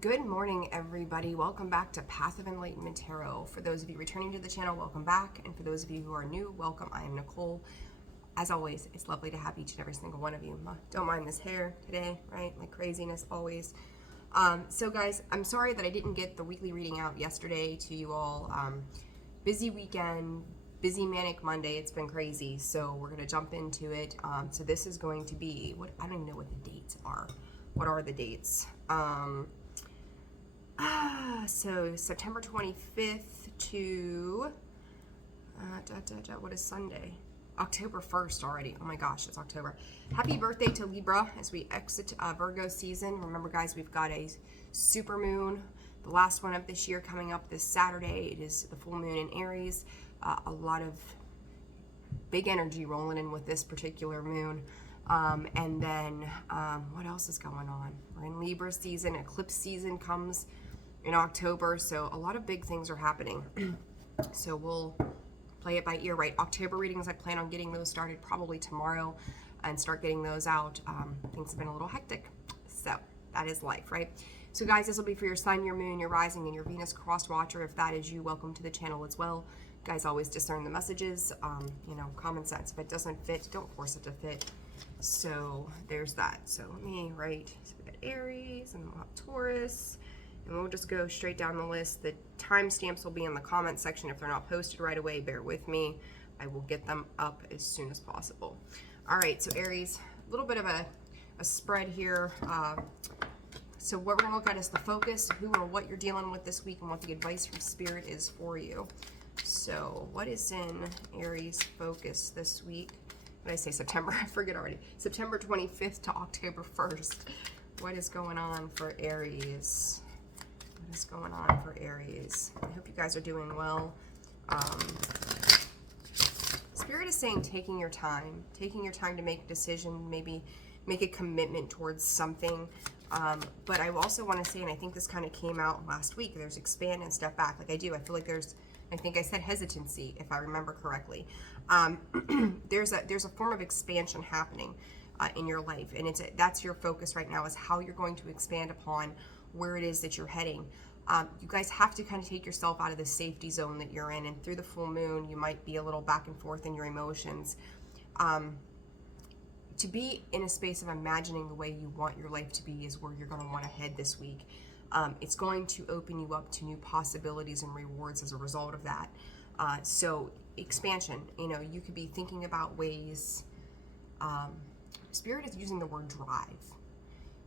Good morning, everybody. Welcome back to Path of Enlightenment Tarot. For those of you returning to the channel, welcome back. And for those of you who are new, welcome. I am Nicole. As always, it's lovely to have each and every single one of you. Don't mind this hair today, right? Like craziness always. So guys, I'm sorry that I didn't get the weekly reading out yesterday to you all. Busy weekend, busy manic Monday. It's been crazy. So we're going to jump into it. So this is going to be, I don't even know what the dates are. What are the dates? So September 25th to, what is Sunday? October 1st already. Oh my gosh, it's October. Happy birthday to Libra as we exit Virgo season. Remember guys, we've got a super moon, the last one of this year coming up this Saturday. It is the full moon in Aries. A lot of big energy rolling in with this particular moon. And then what else is going on? We're in Libra season. Eclipse season comes in October, so a lot of big things are happening. So we'll play it by ear, right? October readings, I plan on getting those started probably tomorrow and start getting those out. Things have been a little hectic, so that is life, right? So guys, this will be for your sun, your moon, your rising, and your Venus cross watcher. If that is you, welcome to the channel as well. Guys, always discern the messages, common sense. If it doesn't fit, don't force it to fit. So there's that. So let me write, so we got Aries, and we'll have Taurus, and we'll just go straight down the list. The timestamps will be in the comment section. If they're not posted right away, bear with me. I will get them up as soon as possible. All right, so Aries, a little bit of a spread here. So what we're gonna look at is the focus, who or what you're dealing with this week, and what the advice from Spirit is for you. So what is in Aries focus this week? Did I say September? I forget already. September 25th to October 1st. What is going on for Aries? What is going on for Aries? I hope you guys are doing well. Spirit is saying taking your time to make a decision, maybe make a commitment towards something. But I also want to say, and I think this kind of came out last week, there's expand and step back. Like I do, I feel like I think I said hesitancy, if I remember correctly. There's a form of expansion happening in your life, and that's your focus right now, is how you're going to expand upon where it is that you're heading. You guys have to kind of take yourself out of the safety zone that you're in, and through the full moon, you might be a little back and forth in your emotions. To be in a space of imagining the way you want your life to be is where you're going to want to head this week. It's going to open you up to new possibilities and rewards as a result of that. So expansion, you could be thinking about ways, Spirit is using the word drive.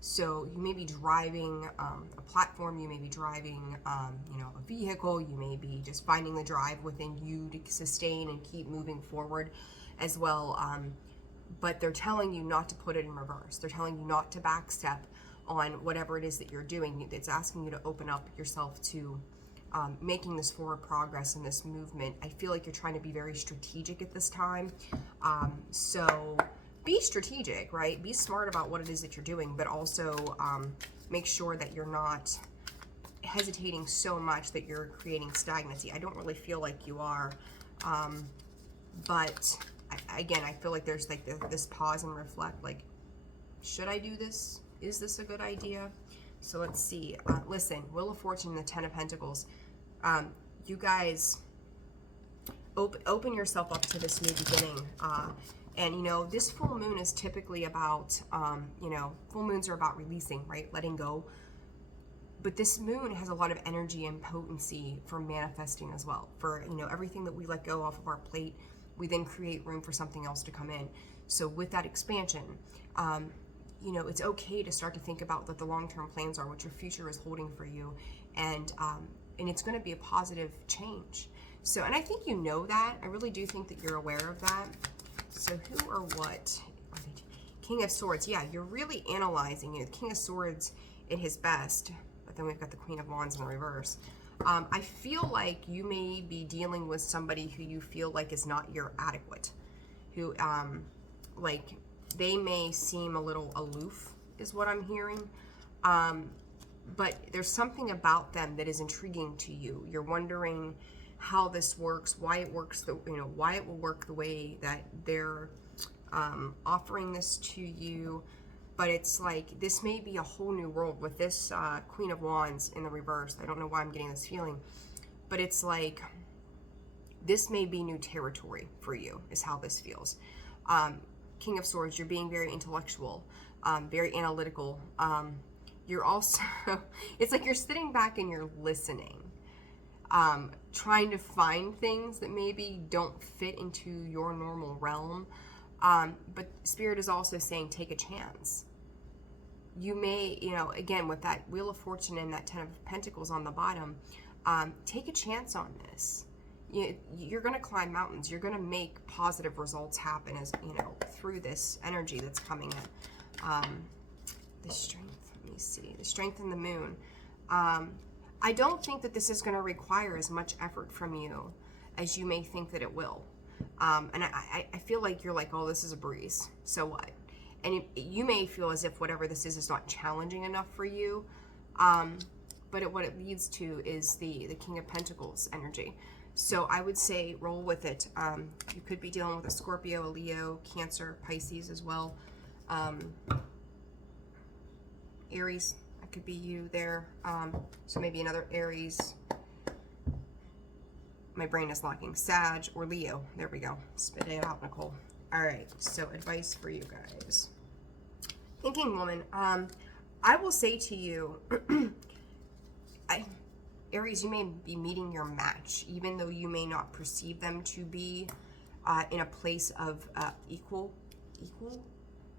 So you may be driving a platform, you may be driving, a vehicle, you may be just finding the drive within you to sustain and keep moving forward as well. But they're telling you not to put it in reverse. They're telling you not to backstep on whatever it is that you're doing. It's asking you to open up yourself to making this forward progress in this movement. I feel like you're trying to be very strategic at this time. So be strategic, right? Be smart about what it is that you're doing, but also make sure that you're not hesitating so much that you're creating stagnancy. I don't really feel like you are, but again, I feel like there's like this pause and reflect, like, should I do this? Is this a good idea? So let's see. Listen, Wheel of Fortune, the 10 of Pentacles. You guys open yourself up to this new beginning. And this full moon is typically about, full moons are about releasing, right? Letting go. But this moon has a lot of energy and potency for manifesting as well. For, everything that we let go off of our plate, we then create room for something else to come in. So with that expansion, it's okay to start to think about what the long-term plans are, what your future is holding for you, and it's going to be a positive change. So, and I think you know that. I really do think that you're aware of that. So who or what? King of Swords. Yeah, you're really analyzing. The King of Swords at his best, but then we've got the Queen of Wands in the reverse. I feel like you may be dealing with somebody who you feel like is not your adequate, who they may seem a little aloof, is what I'm hearing. But there's something about them that is intriguing to you. You're wondering how this works, why it works, why it will work the way that they're offering this to you. but it's like this may be a whole new world with this Queen of Wands in the reverse. I don't know why I'm getting this feeling, but it's like this may be new territory for you, is how this feels. King of Swords, you're being very intellectual, very analytical. You're also, it's like you're sitting back and you're listening, trying to find things that maybe don't fit into your normal realm. But Spirit is also saying, take a chance. You may, again, with that Wheel of Fortune and that 10 of Pentacles on the bottom, take a chance on this. You're going to climb mountains. You're going to make positive results happen as, through this energy that's coming in. The strength, let me see. The strength in the moon. I don't think that this is going to require as much effort from you as you may think that it will. And I feel like you're like, oh, this is a breeze. So what? And you may feel as if whatever this is not challenging enough for you. But what it leads to is the King of Pentacles energy. So I would say roll with it. You could be dealing with a Scorpio, a Leo, Cancer, Pisces as well. Aries, that could be you there. So maybe another Aries. My brain is locking. Sag or Leo. There we go. Spit it out, Nicole. All right. So advice for you guys. Thinking woman, I will say to you, Aries, you may be meeting your match, even though you may not perceive them to be in a place of equal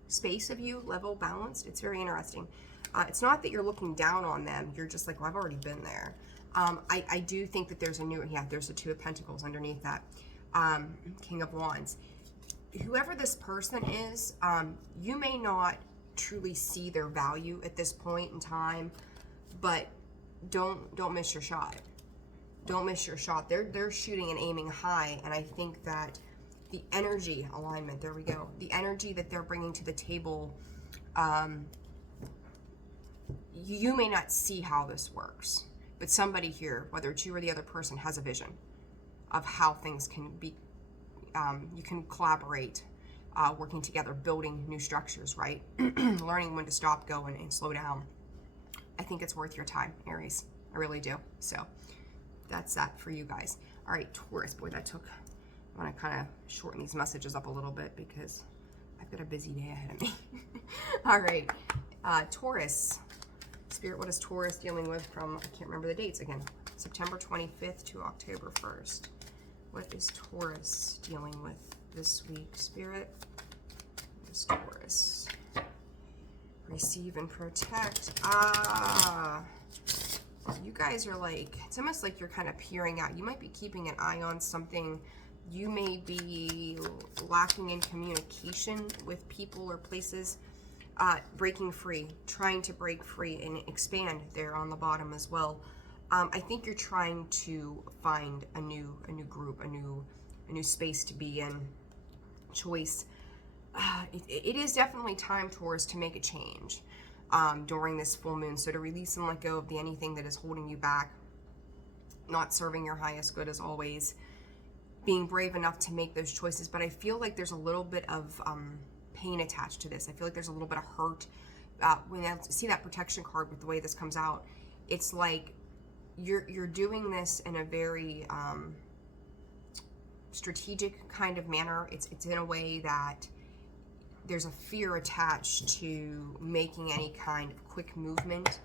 space of you, level, balanced. It's very interesting. It's not that you're looking down on them. You're just like, well, I've already been there. I do think that there's there's the Two of Pentacles underneath that. King of Wands. Whoever this person is, you may not truly see their value at this point in time, but don't miss your shot. Don't miss your shot. They're shooting and aiming high, and I think that the energy alignment, there we go, the energy that they're bringing to the table, you may not see how this works, but somebody here, whether it's you or the other person, has a vision of how things can be, you can collaborate, working together, building new structures, right? Learning when to stop, go, and slow down. I think it's worth your time, Aries. I really do. So that's that for you guys. All right, Taurus. Boy, that took, I want to kind of shorten these messages up a little bit because I've got a busy day ahead of me. All right, Taurus. Spirit, what is Taurus dealing with from, I can't remember the dates again, September 25th to October 1st. What is Taurus dealing with this week, Spirit? What is Taurus? Receive and protect. You guys are like, it's almost like you're kind of peering out. You might be keeping an eye on something. You may be lacking in communication with people or places. Breaking free, trying to break free and expand there on the bottom as well. I think you're trying to find a new group, a new space to be in. Choice. It is definitely time, Taurus, to make a change during this full moon. So to release and let go of anything that is holding you back, not serving your highest good as always, being brave enough to make those choices. But I feel like there's a little bit of pain attached to this. I feel like there's a little bit of hurt. When I see that protection card with the way this comes out, it's like you're doing this in a very strategic kind of manner. It's in a way that there's a fear attached to making any kind of quick movement.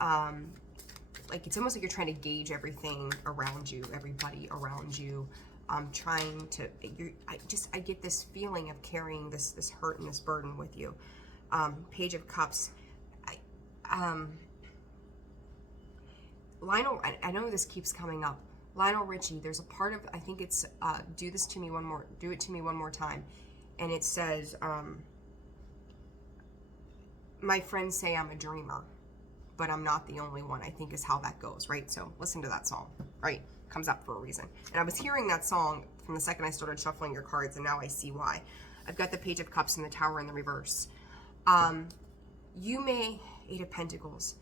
Like it's almost like you're trying to gauge everything around you, everybody around you. Trying to, I get this feeling of carrying this hurt and this burden with you. Page of Cups. Lionel, I know this keeps coming up. Lionel Richie, there's a part of, I think it's, do it to me one more time. And it says, my friends say I'm a dreamer, but I'm not the only one, I think is how that goes, right? So listen to that song, right? Comes up for a reason. And I was hearing that song from the second I started shuffling your cards, and now I see why. I've got the Page of Cups and the Tower in the reverse. You may, Eight of Pentacles.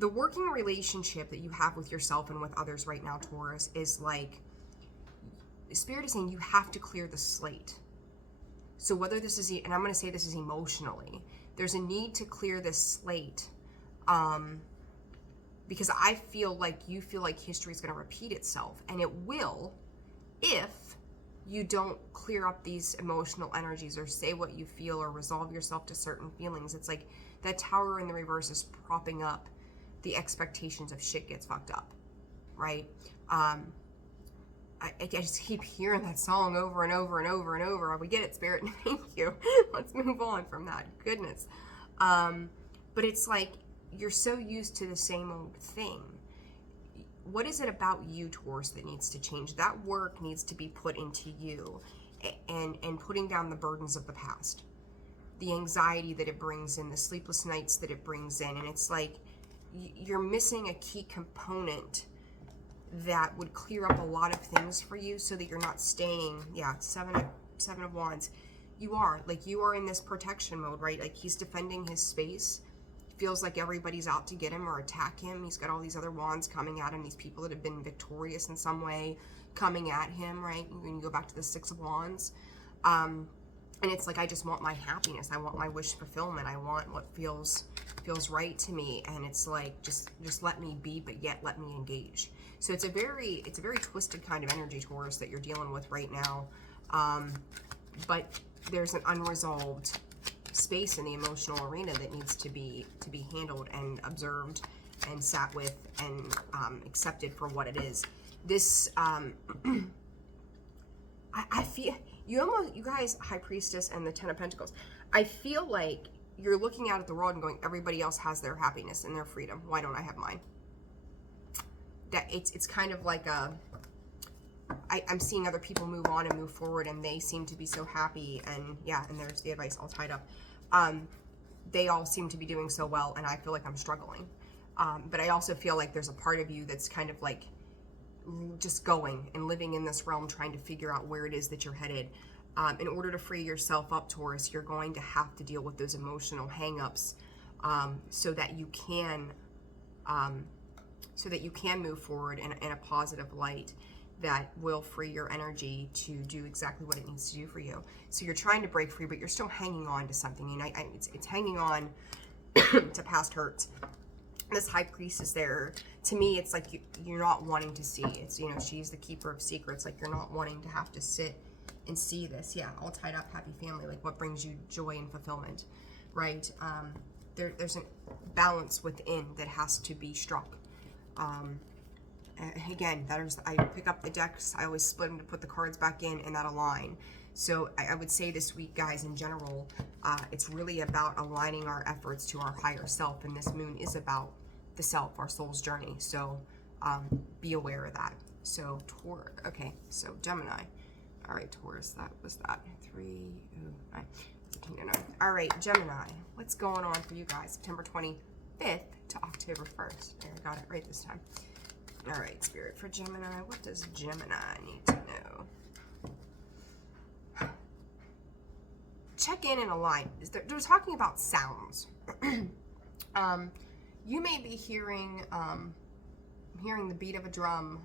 The working relationship that you have with yourself and with others right now, Taurus, is like, Spirit is saying you have to clear the slate. So whether this is, and I'm going to say this is emotionally, There's a need to clear this slate, because I feel like you feel like history is going to repeat itself, and it will if you don't clear up these emotional energies or say what you feel or resolve yourself to certain feelings. It's like that tower in the reverse is propping up the expectations of shit gets fucked up, right? I just keep hearing that song over and over and over and over. We get it, Spirit. Thank you. Let's move on from that. Goodness. But it's like you're so used to the same old thing. What is it about you, Taurus, that needs to change? That work needs to be put into you, and putting down the burdens of the past, the anxiety that it brings in, the sleepless nights that it brings in. And it's like you're missing a key component that would clear up a lot of things for you so that you're not staying, seven of wands. You are in this protection mode, right? Like he's defending his space. Feels like everybody's out to get him or attack him. He's got all these other wands coming at him, these people that have been victorious in some way coming at him, right? When you go back to the Six of Wands. And it's like, I just want my happiness. I want my wish fulfillment. I want what feels right to me. And it's like, just let me be, but yet let me engage. So it's a very twisted kind of energy, Taurus, that you're dealing with right now. But there's an unresolved space in the emotional arena that needs to be handled and observed and sat with and accepted for what it is. This I feel you guys, High Priestess and the Ten of Pentacles, I feel like you're looking out at the world and going, everybody else has their happiness and their freedom. Why don't I have mine? That it's kind of like I'm seeing other people move on and move forward, and they seem to be so happy, and and there's the advice all tied up. They all seem to be doing so well, and I feel like I'm struggling. But I also feel like there's a part of you that's kind of like just going and living in this realm, trying to figure out where it is that you're headed. In order to free yourself up, Taurus, you're going to have to deal with those emotional hang-ups, so that you can move forward in a positive light that will free your energy to do exactly what it needs to do for you. So you're trying to break free, but you're still hanging on to something. You know, it's hanging on to past hurts. This High Priestess there, to me, it's like you're not wanting to see. It's, you know, she's the keeper of secrets. Like, you're not wanting to have to sit and see this. Yeah, all tied up, happy family. Like, what brings you joy and fulfillment, right? There's a balance within that has to be struck. Again, I pick up the decks, I always split them to put the cards back in, and that align. So I would say this week, guys, in general, it's really about aligning our efforts to our higher self, and this moon is about the self, our soul's journey. So be aware of that. So okay, so Gemini. All right, Taurus, that was that. 3, 9, 15, 9. All right, Gemini, what's going on for you guys? September 25th to October 1st. There, I got it right this time. All right, Spirit, for Gemini, what does Gemini need to know? Check in and align. They're talking about sounds. You may be hearing the beat of a drum.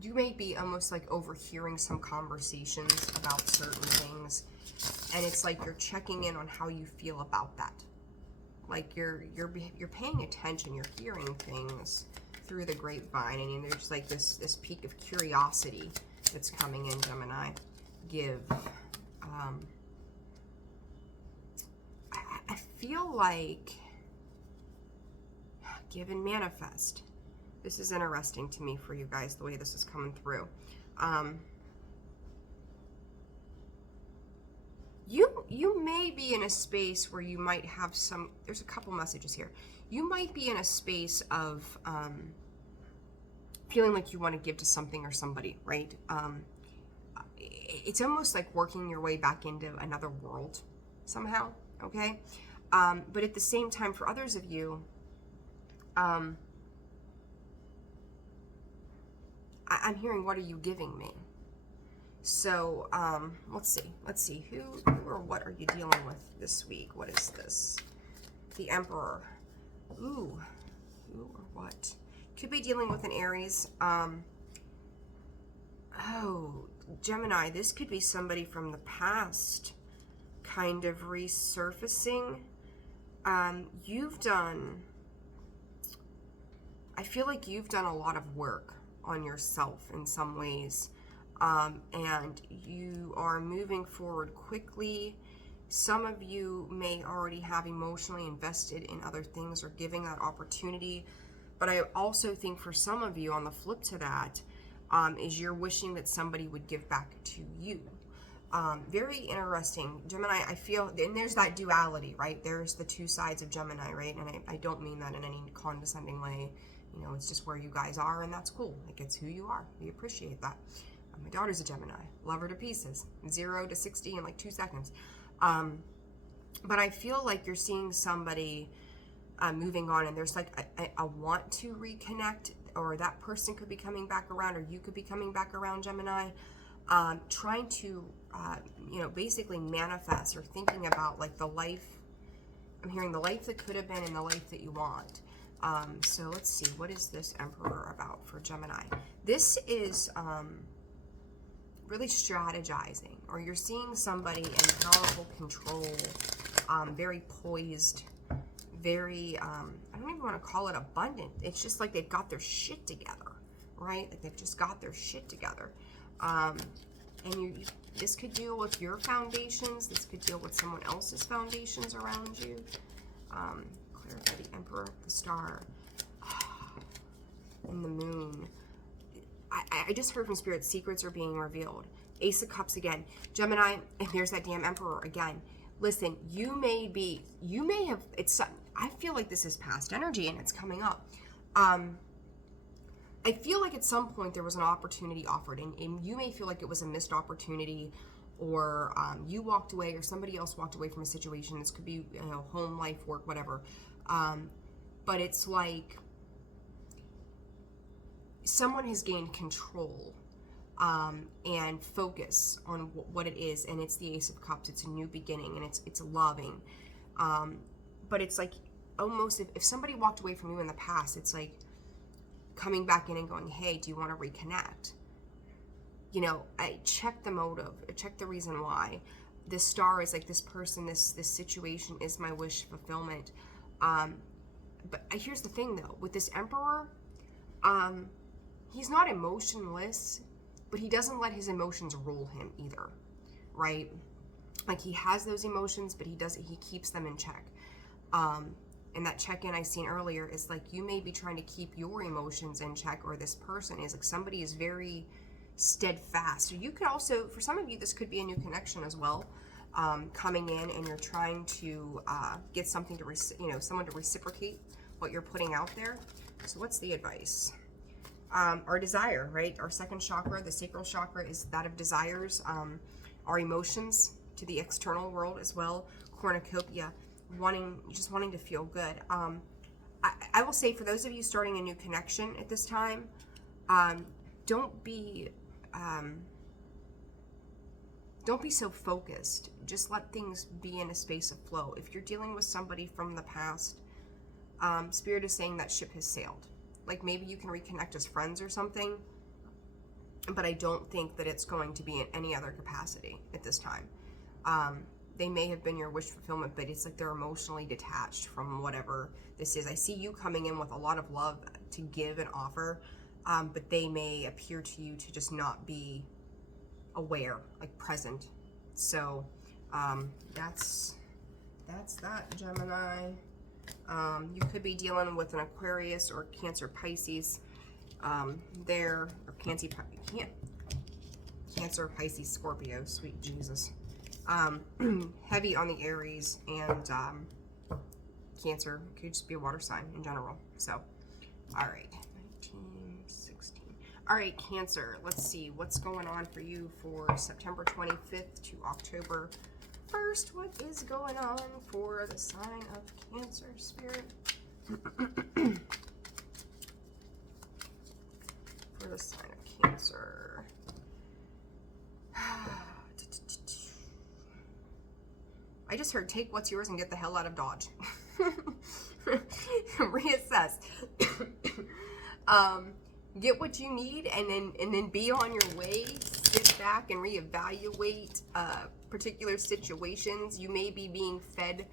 You may be almost like overhearing some conversations about certain things, and it's like you're checking in on how you feel about that. Like you're paying attention. You're hearing things through the grapevine, and there's like this peak of curiosity that's coming in, Gemini. I feel like give and manifest. This is interesting to me for you guys, the way this is coming through. You may be in a space where you might have there's a couple messages here. You might be in a space of feeling like you want to give to something or somebody, right? It's almost like working your way back into another world somehow, okay? But at the same time, for others of you, I'm hearing, what are you giving me? So let's see, who or what are you dealing with this week? What is this? The Emperor. Ooh, who or what? Could be dealing with an Aries. Oh, Gemini, this could be somebody from the past kind of resurfacing. I feel like you've done a lot of work on yourself in some ways, and you are moving forward quickly. Some of you may already have emotionally invested in other things or giving that opportunity, but I also think for some of you, on the flip to that, is you're wishing that somebody would give back to you. Very interesting. Gemini, I feel, and there's that duality, right? There's the two sides of Gemini, right? And I don't mean that in any condescending way. You know, it's just where you guys are, and that's cool. Like, it's who you are. We appreciate that. My daughter's a Gemini. Love her to pieces. 0 to 60 in like 2 seconds. But I feel like you're seeing somebody moving on, and there's like a want to reconnect, or that person could be coming back around, or you could be coming back around, Gemini. Trying to, basically manifest, or thinking about like the life. I'm hearing the life that could have been and the life that you want. So let's see, what is this Emperor about for Gemini? This is really strategizing, or you're seeing somebody in powerful control, very poised, very, I don't even want to call it abundant. It's just like they've got their shit together, right? Like they've just got their shit together. And this could deal with your foundations. This could deal with someone else's foundations around you. Clarify the Emperor, the Star, and the Moon. I just heard from Spirit, secrets are being revealed. Ace of Cups again. Gemini, and there's that damn Emperor again. Listen, you may have, I feel like this is past energy and it's coming up. I feel like at some point there was an opportunity offered, and you may feel like it was a missed opportunity, or you walked away, or somebody else walked away from a situation. This could be, home, life, work, whatever. But it's like someone has gained control and focus on what it is, and it's the Ace of Cups. It's a new beginning, and it's loving. But it's like almost if somebody walked away from you in the past, it's like coming back in and going, hey, do you want to reconnect? I check the motive, I check the reason why. This Star is like this person, this situation is my wish fulfillment. But here's the thing though, with this Emperor, he's not emotionless, but he doesn't let his emotions rule him either, right? Like he has those emotions, but he keeps them in check. And that check-in I seen earlier is like you may be trying to keep your emotions in check, or this person is like somebody is very steadfast. So you could also, for some of you, this could be a new connection as well, coming in, and you're trying to get something to someone to reciprocate what you're putting out there. So what's the advice? Our desire, right? Our second chakra, the sacral chakra, is that of desires. Our emotions to the external world as well. Cornucopia. Just wanting to feel good. I will say, for those of you starting a new connection at this time, don't be so focused. Just let things be in a space of flow. If you're dealing with somebody from the past, Spirit is saying that ship has sailed. Like maybe you can reconnect as friends or something, but I don't think that it's going to be in any other capacity at this time. They may have been your wish fulfillment, but it's like they're emotionally detached from whatever this is. I see you coming in with a lot of love to give and offer, but they may appear to you to just not be aware, like present. So that's that, Gemini. You could be dealing with an Aquarius or Cancer, Pisces there, or Cancer, Pisces, Scorpio, sweet Jesus. Heavy on the Aries and Cancer. Could just be a water sign in general. So, all right, 1916. All right, Cancer. Let's see what's going on for you for September 25th to October 1st. What is going on for the sign of Cancer, Spirit? For the sign of Cancer. I just heard take what's yours and get the hell out of Dodge. Reassess. Get what you need and then be on your way. Sit back and reevaluate particular situations. You may be being fed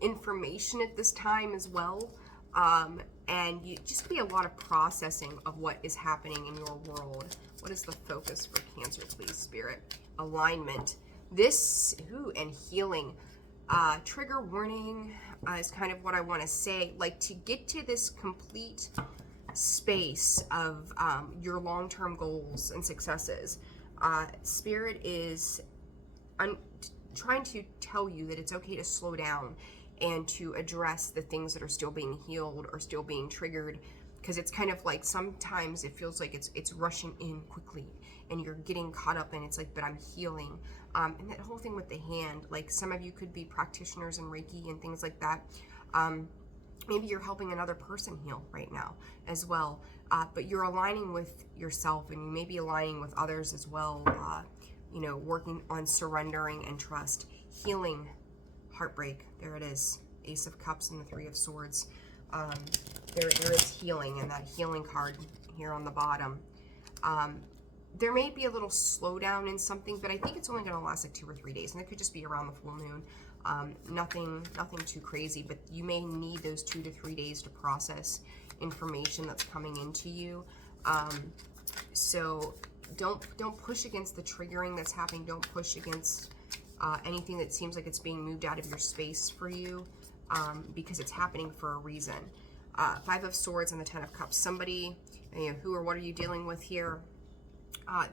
information at this time as well. And you just be a lot of processing of what is happening in your world. What is the focus for Cancer, please, Spirit? Alignment. This, and healing. Trigger warning is kind of what I want to say. Like, to get to this complete space of your long-term goals and successes, Spirit is trying to tell you that it's okay to slow down and to address the things that are still being healed or still being triggered, because it's kind of like sometimes it feels like it's rushing in quickly and you're getting caught up, and it's like, but I'm healing. And that whole thing with the hand, like some of you could be practitioners in Reiki and things like that. Maybe you're helping another person heal right now as well, but you're aligning with yourself, and you may be aligning with others as well, you know, working on surrendering and trust. Healing. Heartbreak, there it is. Ace of Cups and the Three of Swords. There is healing in that healing card here on the bottom. There may be a little slowdown in something, but I think it's only going to last like 2 or 3 days, and it could just be around the full moon. Nothing too crazy, but you may need those 2 to 3 days to process information that's coming into you. So don't push against the triggering that's happening. Don't push against anything that seems like it's being moved out of your space for you, because it's happening for a reason. Five of Swords and the Ten of Cups. Somebody, you know, who or what are you dealing with here?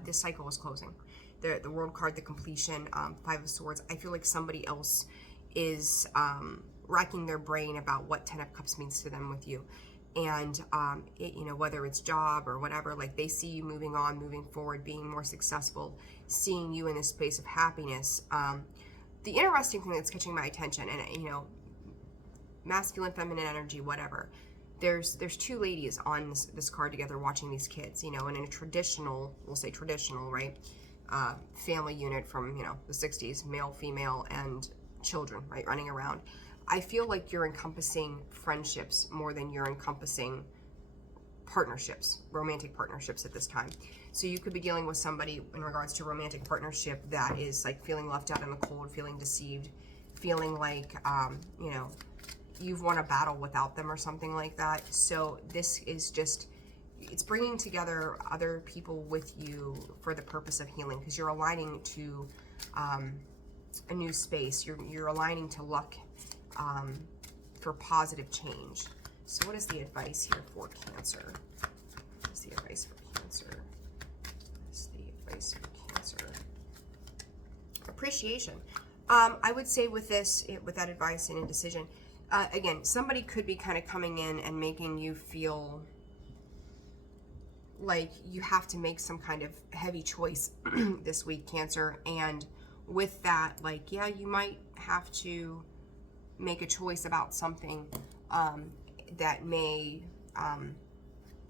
This cycle is closing. The World card, the completion, Five of Swords. I feel like somebody else is racking their brain about what Ten of Cups means to them with you. And, you know, whether it's job or whatever, like they see you moving on, moving forward, being more successful, seeing you in this space of happiness. The interesting thing that's catching my attention, and, you know, masculine, feminine energy, whatever. There's 2 ladies on this card together watching these kids, you know, and in a traditional, we'll say traditional, right? Family unit from, you know, the 60s, male, female, and children, right, running around. I feel like you're encompassing friendships more than you're encompassing partnerships, romantic partnerships at this time. So you could be dealing with somebody in regards to romantic partnership that is like feeling left out in the cold, feeling deceived, feeling like, you know, you've won a battle without them or something like that. So this is just, it's bringing together other people with you for the purpose of healing, because you're aligning to a new space. You're aligning to luck, for positive change. So what is the advice here for Cancer? What is the advice for Cancer? What is the advice for Cancer? Appreciation. I would say with this, with that advice and indecision, again, somebody could be kind of coming in and making you feel like you have to make some kind of heavy choice this week, Cancer. And with that, like, yeah, you might have to make a choice about something that may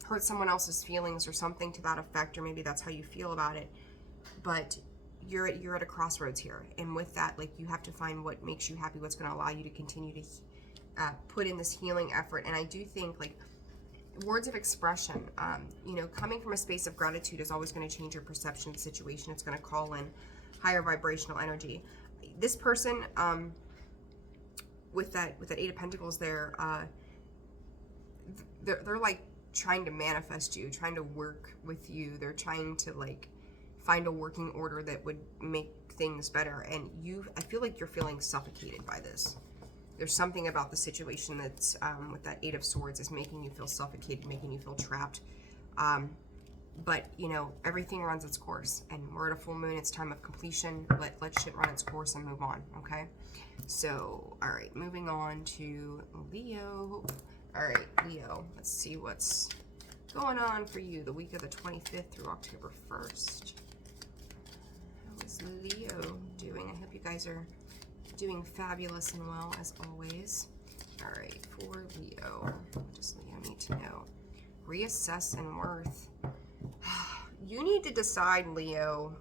hurt someone else's feelings or something to that effect, or maybe that's how you feel about it. But you're at a crossroads here, and with that, like, you have to find what makes you happy, what's going to allow you to continue to put in this healing effort. And I do think, like, words of expression, you know, coming from a space of gratitude is always going to change your perception of the situation. It's going to call in higher vibrational energy. This person, with that Eight of Pentacles there, they're like trying to manifest you, trying to work with you. They're trying to like find a working order that would make things better. And I feel like you're feeling suffocated by this. There's something about the situation that's with that Eight of Swords is making you feel suffocated, making you feel trapped. But, you know, everything runs its course, and we're at a full moon. It's time of completion. Let shit run its course and move on, okay? So, all right, moving on to Leo. All right, Leo, let's see what's going on for you the week of the 25th through October 1st. How is Leo doing? I hope you guys are doing fabulous and well, as always. All right, for Leo, what does Leo need to know? Reassess and worth. You need to decide, Leo.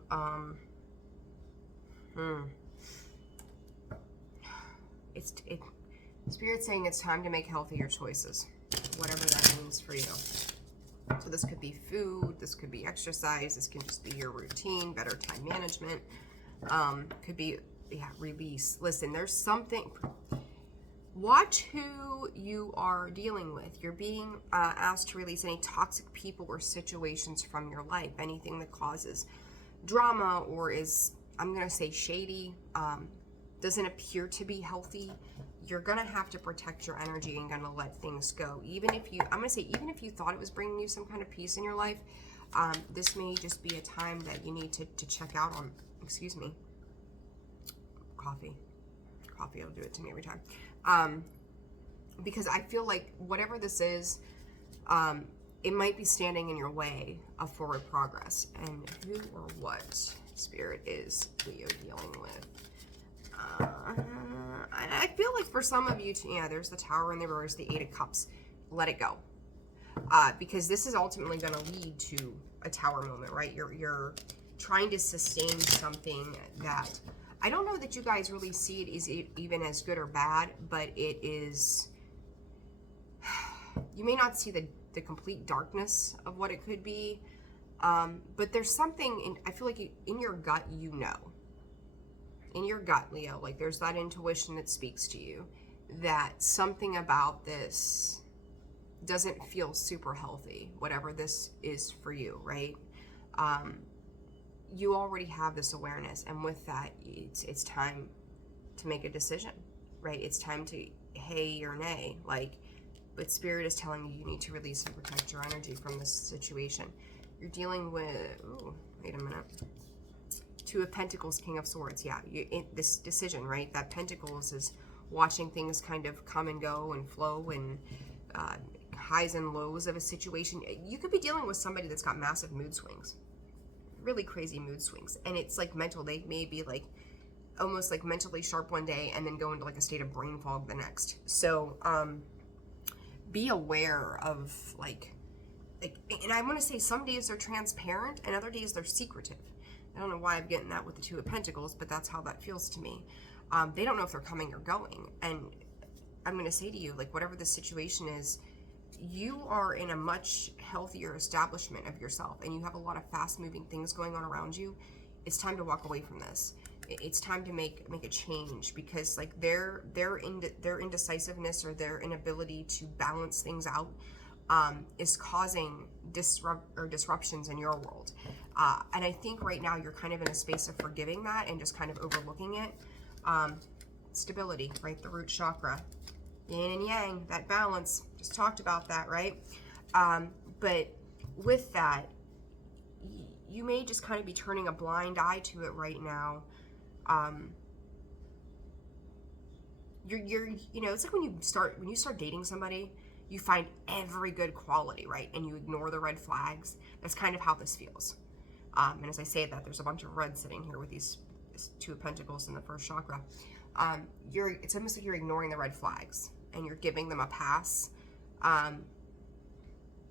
Spirit's saying it's time to make healthier choices, whatever that means for you. So this could be food, this could be exercise, this can just be your routine, better time management. Could be, yeah, release. Listen, there's something. Watch who you are dealing with. You're being asked to release any toxic people or situations from your life. Anything that causes drama or is, I'm going to say, shady, doesn't appear to be healthy. You're going to have to protect your energy and going to let things go. Even if you, I'm going to say, even if you thought it was bringing you some kind of peace in your life, this may just be a time that you need to check out on, excuse me, coffee will do it to me every time. Because I feel like whatever this is, it might be standing in your way of forward progress. And who or what spirit is Leo dealing with? I feel like for some of you, yeah, there's the Tower in the reverse, the Eight of Cups. Let it go. Because this is ultimately going to lead to a Tower moment, right? You're trying to sustain something that, I don't know that you guys really see it as even as good or bad, but it is, you may not see the complete darkness of what it could be, but there's something, I feel like in your gut, you know. In your gut, Leo, like there's that intuition that speaks to you that something about this doesn't feel super healthy, whatever this is for you, right? You already have this awareness, and with that, it's time to make a decision, right? It's time to hey or nay, like, but Spirit is telling you need to release and protect your energy from this situation. You're dealing with, ooh, wait a minute. Two of Pentacles, King of Swords, yeah, this decision, right? That Pentacles is watching things kind of come and go and flow and highs and lows of a situation. You could be dealing with somebody that's got massive mood swings. Really crazy mood swings, and it's like mental. They may be like almost like mentally sharp one day and then go into like a state of brain fog the next. So be aware of like and I want to say some days they're transparent and other days they're secretive. I don't know why I'm getting that with the Two of Pentacles, but that's how that feels to me. They don't know if they're coming or going, and I'm going to say to you, like, whatever the situation is, you are in a much healthier establishment of yourself, and you have a lot of fast-moving things going on around you. It's time to walk away from this. It's time to make a change, because like their indecisiveness or their inability to balance things out is causing disruptions in your world. And I think right now you're kind of in a space of forgiving that and just kind of overlooking it. Stability, right? The root chakra. Yin and yang, that balance. Just talked about that, right? But with that, you may just kind of be turning a blind eye to it right now. You know, it's like when you start dating somebody, you find every good quality, right? And you ignore the red flags. That's kind of how this feels. And as I say that, there's a bunch of red sitting here with these Two of Pentacles in the first chakra. It's almost like you're ignoring the red flags and you're giving them a pass.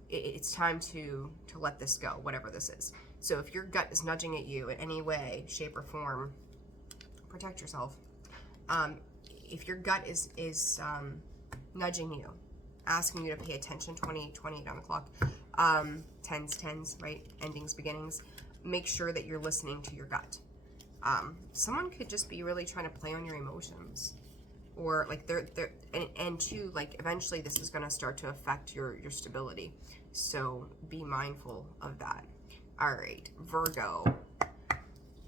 It's time to let this go, whatever this is. So if your gut is nudging at you in any way, shape, or form, protect yourself. If your gut is nudging you, asking you to pay attention, 20 down the clock, tens, right? Endings, beginnings. Make sure that you're listening to your gut. Someone could just be really trying to play on your emotions, or like and two, like eventually this is going to start to affect your stability. So be mindful of that. All right, Virgo,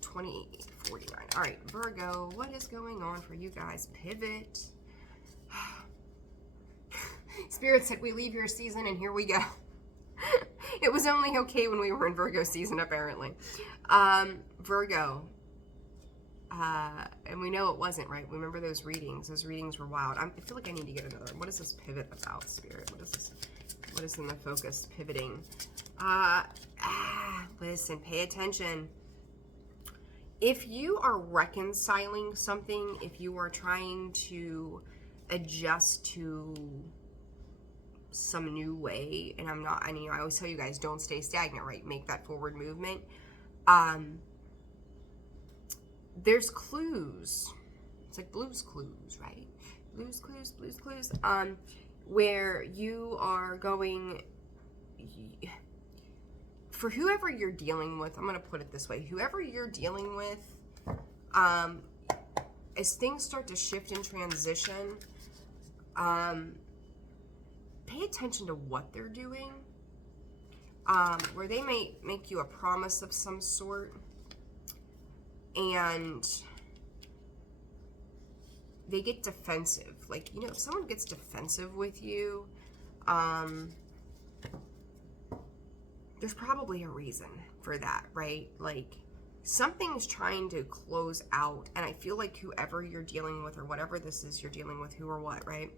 2849. All right, Virgo, what is going on for you guys? Pivot. Spirit said we leave your season, and here we go. It was only okay when we were in Virgo season, apparently. Virgo. And we know it wasn't, right? Remember those readings? Those readings were wild. I feel like I need to get another. What is this pivot about, Spirit? What is this? What is in the focus? Pivoting. Listen, pay attention. If you are reconciling something, if you are trying to adjust to some new way, and I always tell you guys, don't stay stagnant, right? Make that forward movement. There's clues. It's like Blue's Clues, right? Blue's Clues. Where you are going, for whoever you're dealing with, I'm going to put it this way, whoever you're dealing with, As things start to shift and transition, pay attention to what they're doing. Where they may make you a promise of some sort, and they get defensive. Like, you know, if someone gets defensive with you, there's probably a reason for that, right? Like, something's trying to close out, and I feel like whoever you're dealing with, or whatever this is you're dealing with, who or what, right?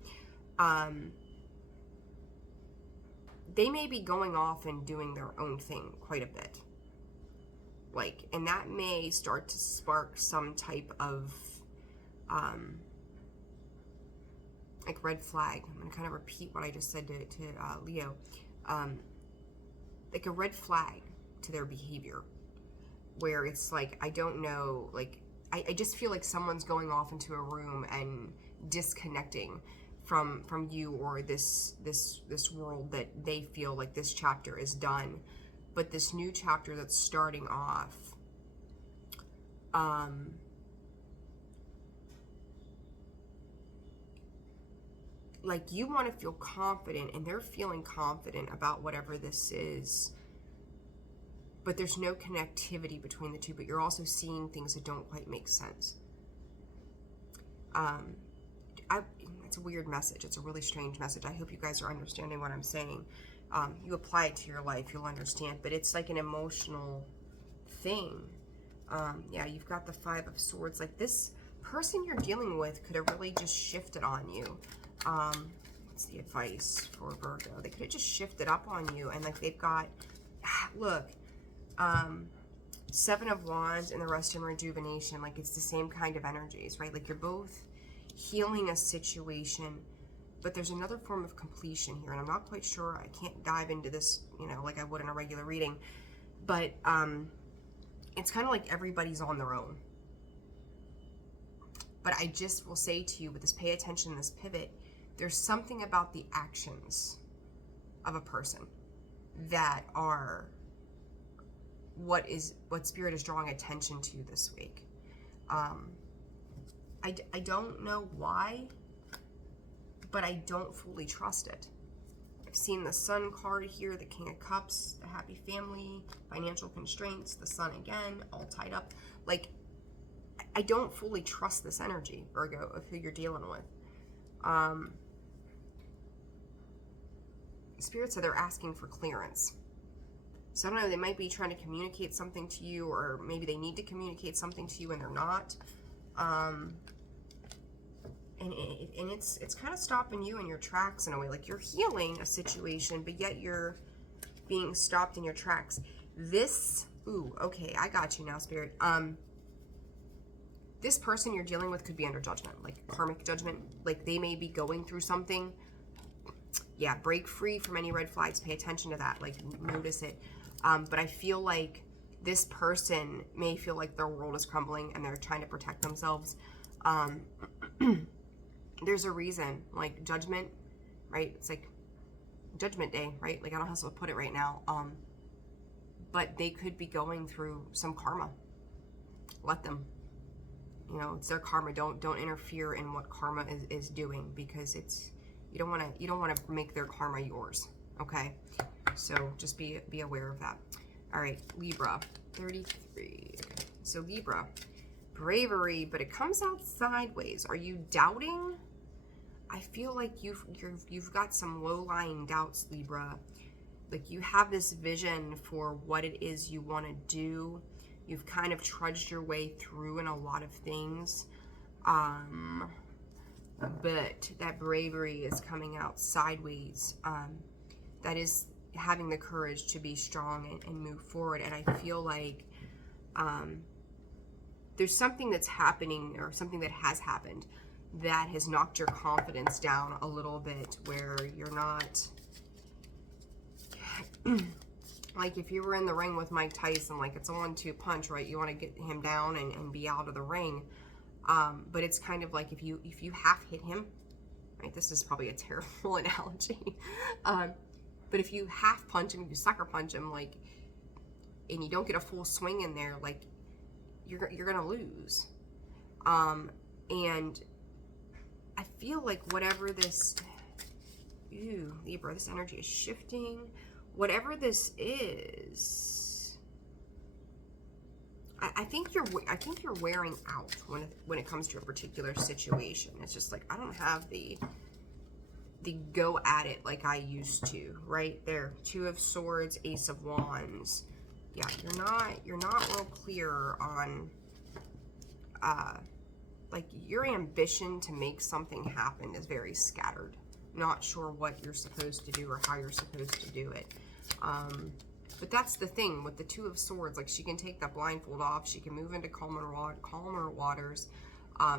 They may be going off and doing their own thing quite a bit. Like, and that may start to spark some type of, like, red flag. I'm going to kind of repeat what I just said to Leo. Like a red flag to their behavior, where it's like, I don't know, like, I just feel like someone's going off into a room and disconnecting from you or this world that they feel like this chapter is done. But this new chapter that's starting off, like, you want to feel confident, and they're feeling confident about whatever this is, but there's no connectivity between the two, but you're also seeing things that don't quite make sense. It's a weird message. It's a really strange message. I hope you guys are understanding what I'm saying. You apply it to your life, you'll understand, but it's like an emotional thing. Yeah, you've got the Five of Swords. Like, this person you're dealing with could have really just shifted on you. What's the advice for Virgo? They could have just shifted up on you, and like, they've got, look, Seven of Wands and the rest in rejuvenation. Like, it's the same kind of energies, right? Like, you're both healing a situation, but there's another form of completion here, and I'm not quite sure. I can't dive into this, you know, like I would in a regular reading, but it's kind of like everybody's on their own. But I just will say to you, with this pay attention, this pivot, there's something about the actions of a person that are what Spirit is drawing attention to this week. I don't know why, but I don't fully trust it. I've seen the Sun card here, the King of Cups, the happy family, financial constraints, the Sun again, all tied up. Like, I don't fully trust this energy, Virgo, of who you're dealing with. Spirit said they're asking for clearance. So I don't know, they might be trying to communicate something to you, or maybe they need to communicate something to you and they're not. And it's kind of stopping you in your tracks in a way. Like, you're healing a situation, but yet you're being stopped in your tracks. This, ooh, okay, I got you now, Spirit. This person you're dealing with could be under judgment, like karmic judgment. Like, they may be going through something. Yeah, break free from any red flags. Pay attention to that. Like, notice it. But I feel like this person may feel like their world is crumbling and they're trying to protect themselves. There's a reason, like judgment, right? It's like judgment day, right? Like, I don't know how to put it right now. But they could be going through some karma. Let them. You know, it's their karma. Don't interfere in what karma is doing, because it's, you don't want to make their karma yours. Okay, so just be aware of that. All right, Libra, 33. So Libra, bravery, but it comes out sideways. Are you doubting? I feel like you've got some low-lying doubts, Libra. Like, you have this vision for what it is you want to do. You've kind of trudged your way through in a lot of things. But that bravery is coming out sideways. That is having the courage to be strong and move forward. And I feel like there's something that's happening, or something that has happened, that has knocked your confidence down a little bit, where you're not... Like, if you were in the ring with Mike Tyson, like, it's a 1-2 punch, right? You want to get him down and be out of the ring. But it's kind of like, if you half hit him, right? This is probably a terrible analogy. But if you half punch him, you sucker punch him, like, and you don't get a full swing in there, like, you're gonna lose. And I feel like whatever this, Libra, this energy is shifting. Whatever this is, I think you're wearing out when it comes to a particular situation. It's just like, I don't have the go at it like I used to, right there. Two of Swords, Ace of Wands. Yeah, you're not real clear on like your ambition to make something happen is very scattered. Not sure what you're supposed to do or how you're supposed to do it. But that's the thing with the Two of Swords. Like, she can take that blindfold off. She can move into calmer waters,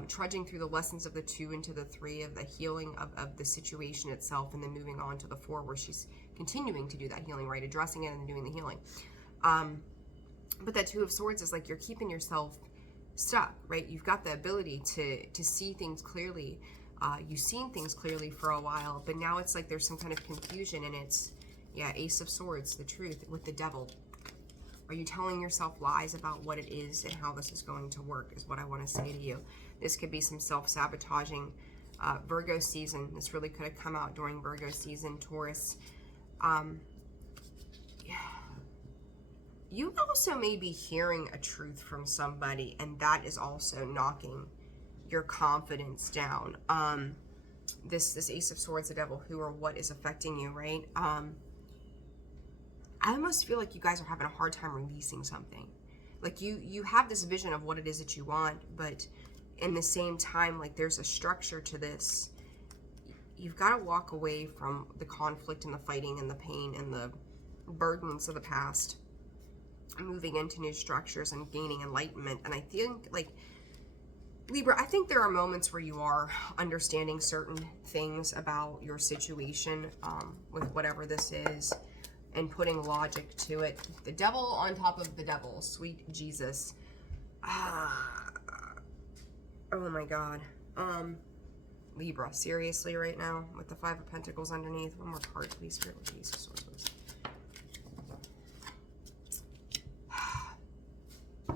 trudging through the lessons of the 2 into the 3 of the healing of the situation itself, and then moving on to the 4 where she's continuing to do that healing, right? Addressing it and then doing the healing. But that Two of Swords is like you're keeping yourself stuck, right? You've got the ability to see things clearly. You've seen things clearly for a while, but now it's like there's some kind of confusion, and it's, yeah, Ace of Swords, the truth with the Devil. Are you telling yourself lies about what it is and how this is going to work is what I want to say to you. This could be some self-sabotaging. Virgo season. This really could have come out during Virgo season, Taurus. You also may be hearing a truth from somebody, and that is also knocking your confidence down. This Ace of Swords, the Devil, who or what is affecting you, right? I almost feel like you guys are having a hard time releasing something. Like you have this vision of what it is that you want, but in the same time, like there's a structure to this. You've got to walk away from the conflict and the fighting and the pain and the burdens of the past, moving into new structures and gaining enlightenment. And I think, like, Libra, I think there are moments where you are understanding certain things about your situation with whatever this is and putting logic to it. The Devil on top of the Devil, sweet Jesus. Oh my God. Libra, seriously right now with the 5 of Pentacles underneath. One more card, please. Spirit with Jesus, Swords, please.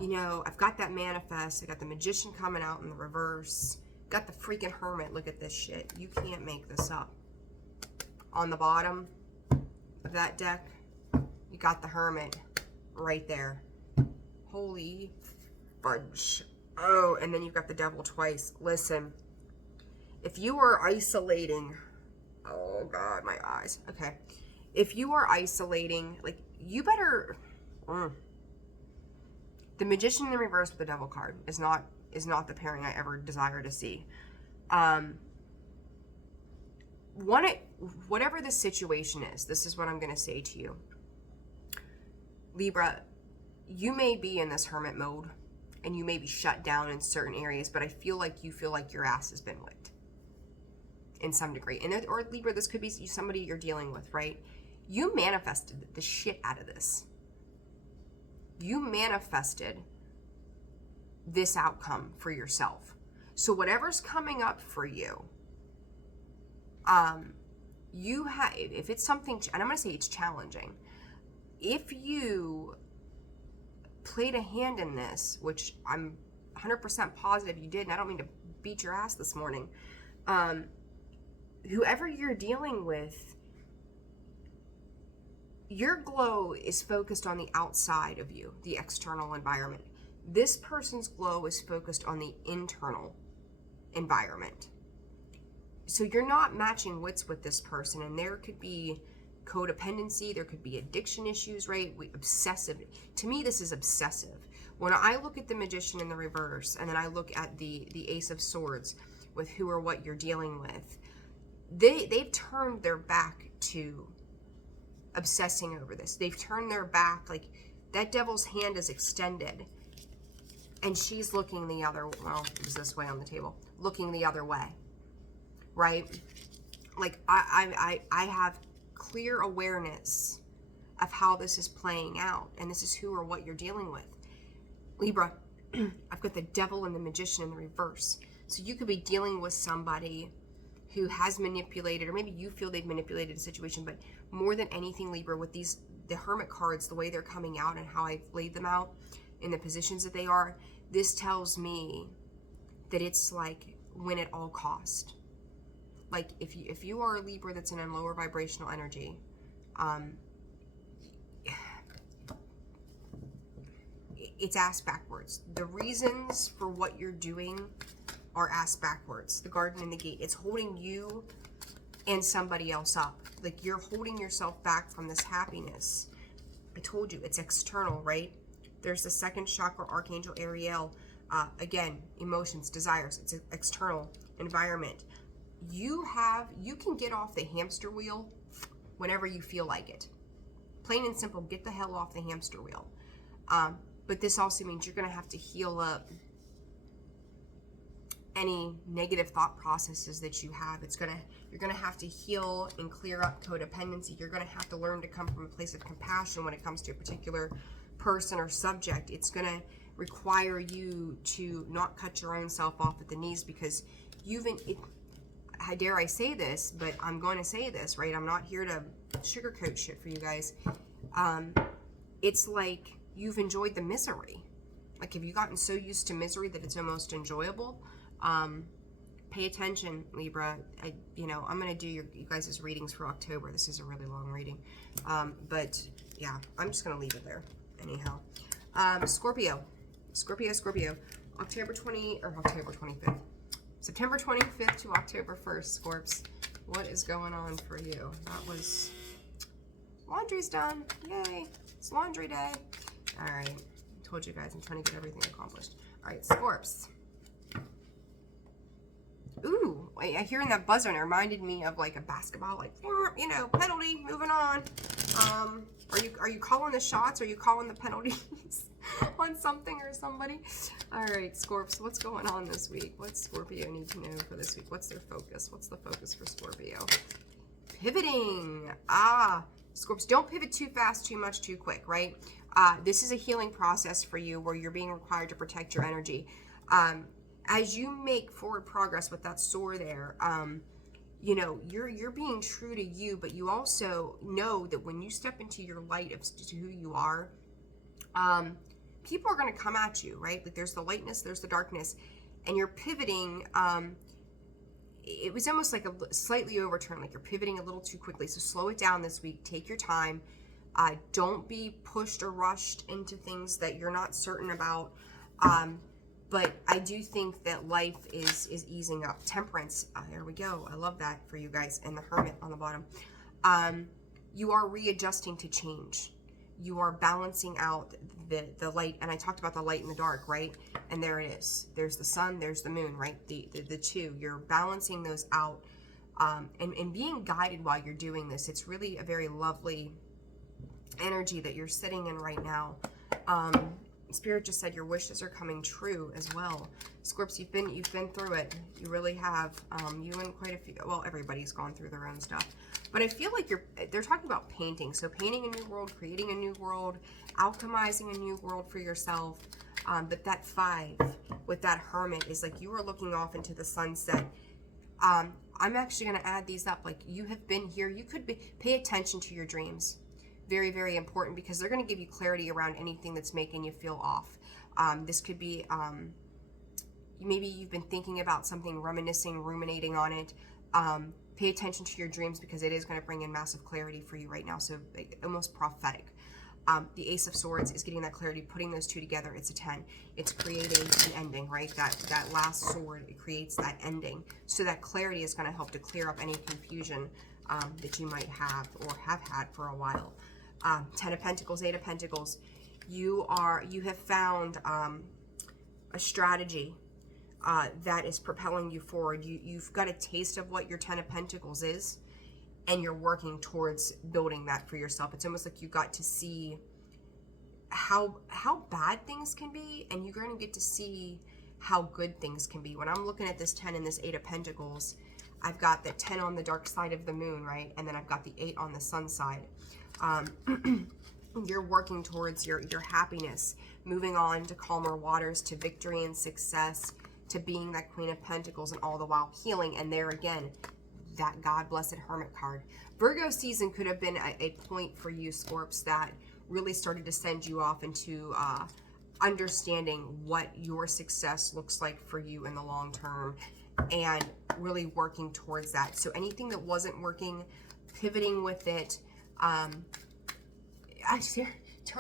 You know, I've got that Manifest. I got the Magician coming out in the reverse. Got the freaking Hermit. Look at this shit. You can't make this up. On the bottom of that deck, you got the Hermit right there. Holy fudge. Oh, and then you've got the Devil twice. Listen, if you are isolating, oh God, my eyes. Okay. If you are isolating, like, you better, the Magician in the reverse with the Devil card is not the pairing I ever desire to see. Whatever the situation is, this is what I'm going to say to you. Libra, you may be in this hermit mode and you may be shut down in certain areas, but I feel like you feel like your ass has been licked in some degree. And or Libra, this could be somebody you're dealing with, right? You manifested the shit out of this. You manifested this outcome for yourself. So whatever's coming up for you, you have, if it's something, and I'm going to say it's challenging, if you played a hand in this, which I'm 100% positive you did, and I don't mean to beat your ass this morning, whoever you're dealing with, your glow is focused on the outside of you, the external environment. This person's glow is focused on the internal environment. So you're not matching wits with this person, and there could be codependency, there could be addiction issues, right? Obsessive. To me, this is obsessive. When I look at the Magician in the reverse, and then I look at the Ace of Swords with who or what you're dealing with, they've turned their back to obsessing over this. They've turned their back, like that Devil's hand is extended and she's looking the other, well, it was this way on the table, looking the other way, right? Like I have clear awareness of how this is playing out, and this is who or what you're dealing with. Libra, I've got the Devil and the Magician in the reverse. So you could be dealing with somebody who has manipulated, or maybe you feel they've manipulated a situation, but more than anything, Libra, with the Hermit cards, the way they're coming out and how I've laid them out in the positions that they are, this tells me that it's like win at all cost. Like if you are a Libra that's in a lower vibrational energy, it's ass backwards. The reasons for what you're doing are ass backwards. The garden and the gate. It's holding you and somebody else up. Like you're holding yourself back from this happiness. I told you, it's external, right? There's the second chakra, Archangel Ariel. Again, emotions, desires. It's an external environment. You can get off the hamster wheel whenever you feel like it. Plain and simple, get the hell off the hamster wheel. But this also means you're going to have to heal up any negative thought processes that you have. You're going to have to heal and clear up codependency. You're going to have to learn to come from a place of compassion when it comes to a particular person or subject. It's going to require you to not cut your own self off at the knees, because how dare I say this, but I'm going to say this, right? I'm not here to sugarcoat shit for you guys. It's like you've enjoyed the misery. Like, have you gotten so used to misery that it's almost enjoyable? Pay attention, Libra. I'm going to do you guys' readings for October. This is a really long reading. But yeah, I'm just going to leave it there. Anyhow, Scorpio. September 25th to October 1st, Scorps. What is going on for you? That was... Laundry's done. Yay. It's laundry day. All right. I told you guys I'm trying to get everything accomplished. All right, Scorps. Ooh, I hearing that buzzer, and it reminded me of like a basketball, like, penalty, moving on. Are you calling the shots? Are you calling the penalties on something or somebody? All right, Scorps, what's going on this week? What's Scorpio need to know for this week? What's their focus? What's the focus for Scorpio? Pivoting. Scorps, don't pivot too fast, too much, too quick, right? This is a healing process for you where you're being required to protect your energy. As you make forward progress with that soar there, you're being true to you, but you also know that when you step into your light of who you are, people are going to come at you, right? Like there's the lightness, there's the darkness, and you're pivoting. It was almost like a slightly overturned, like you're pivoting a little too quickly. So slow it down this week. Take your time. Don't be pushed or rushed into things that you're not certain about. But I do think that life is easing up. Temperance, there we go. I love that for you guys. And the Hermit on the bottom. You are readjusting to change. You are balancing out the light. And I talked about the light and the dark, right? And there it is. There's the sun, there's the moon, right? The two. You're balancing those out. And being guided while you're doing this. It's really a very lovely energy that you're sitting in right now. Spirit just said your wishes are coming true as well. Scorps, you've been through it. You really have. You and quite a few. Well, everybody's gone through their own stuff. But I feel like they're talking about painting. So painting a new world, creating a new world, alchemizing a new world for yourself. But that 5 with that Hermit is like you are looking off into the sunset. I'm actually going to add these up. Like you have been here. You could pay attention to your dreams. Very, very important, because they're going to give you clarity around anything that's making you feel off. This could be, maybe you've been thinking about something, reminiscing, ruminating on it. Pay attention to your dreams, because it is going to bring in massive clarity for you right now. So almost prophetic. The Ace of Swords is getting that clarity, putting those two together. It's a 10. It's creating an ending, right? That last sword, it creates that ending. So that clarity is going to help to clear up any confusion that you might have or have had for a while. 10 of Pentacles, 8 of Pentacles. You have found a strategy that is propelling you forward. You've got a taste of what your 10 of Pentacles is, and you're working towards building that for yourself. It's almost like you got to see how bad things can be, and you're going to get to see how good things can be. When I'm looking at this 10 and this 8 of Pentacles, I've got the 10 on the dark side of the moon, right? And then I've got the 8 on the sun side. You're working towards your happiness, moving on to calmer waters, to victory and success, to being that Queen of Pentacles, and all the while healing. And there again, that God blessed Hermit card. Virgo season could have been a point for you, Scorps, that really started to send you off into understanding what your success looks like for you in the long term and really working towards that. So anything that wasn't working, pivoting with it, turn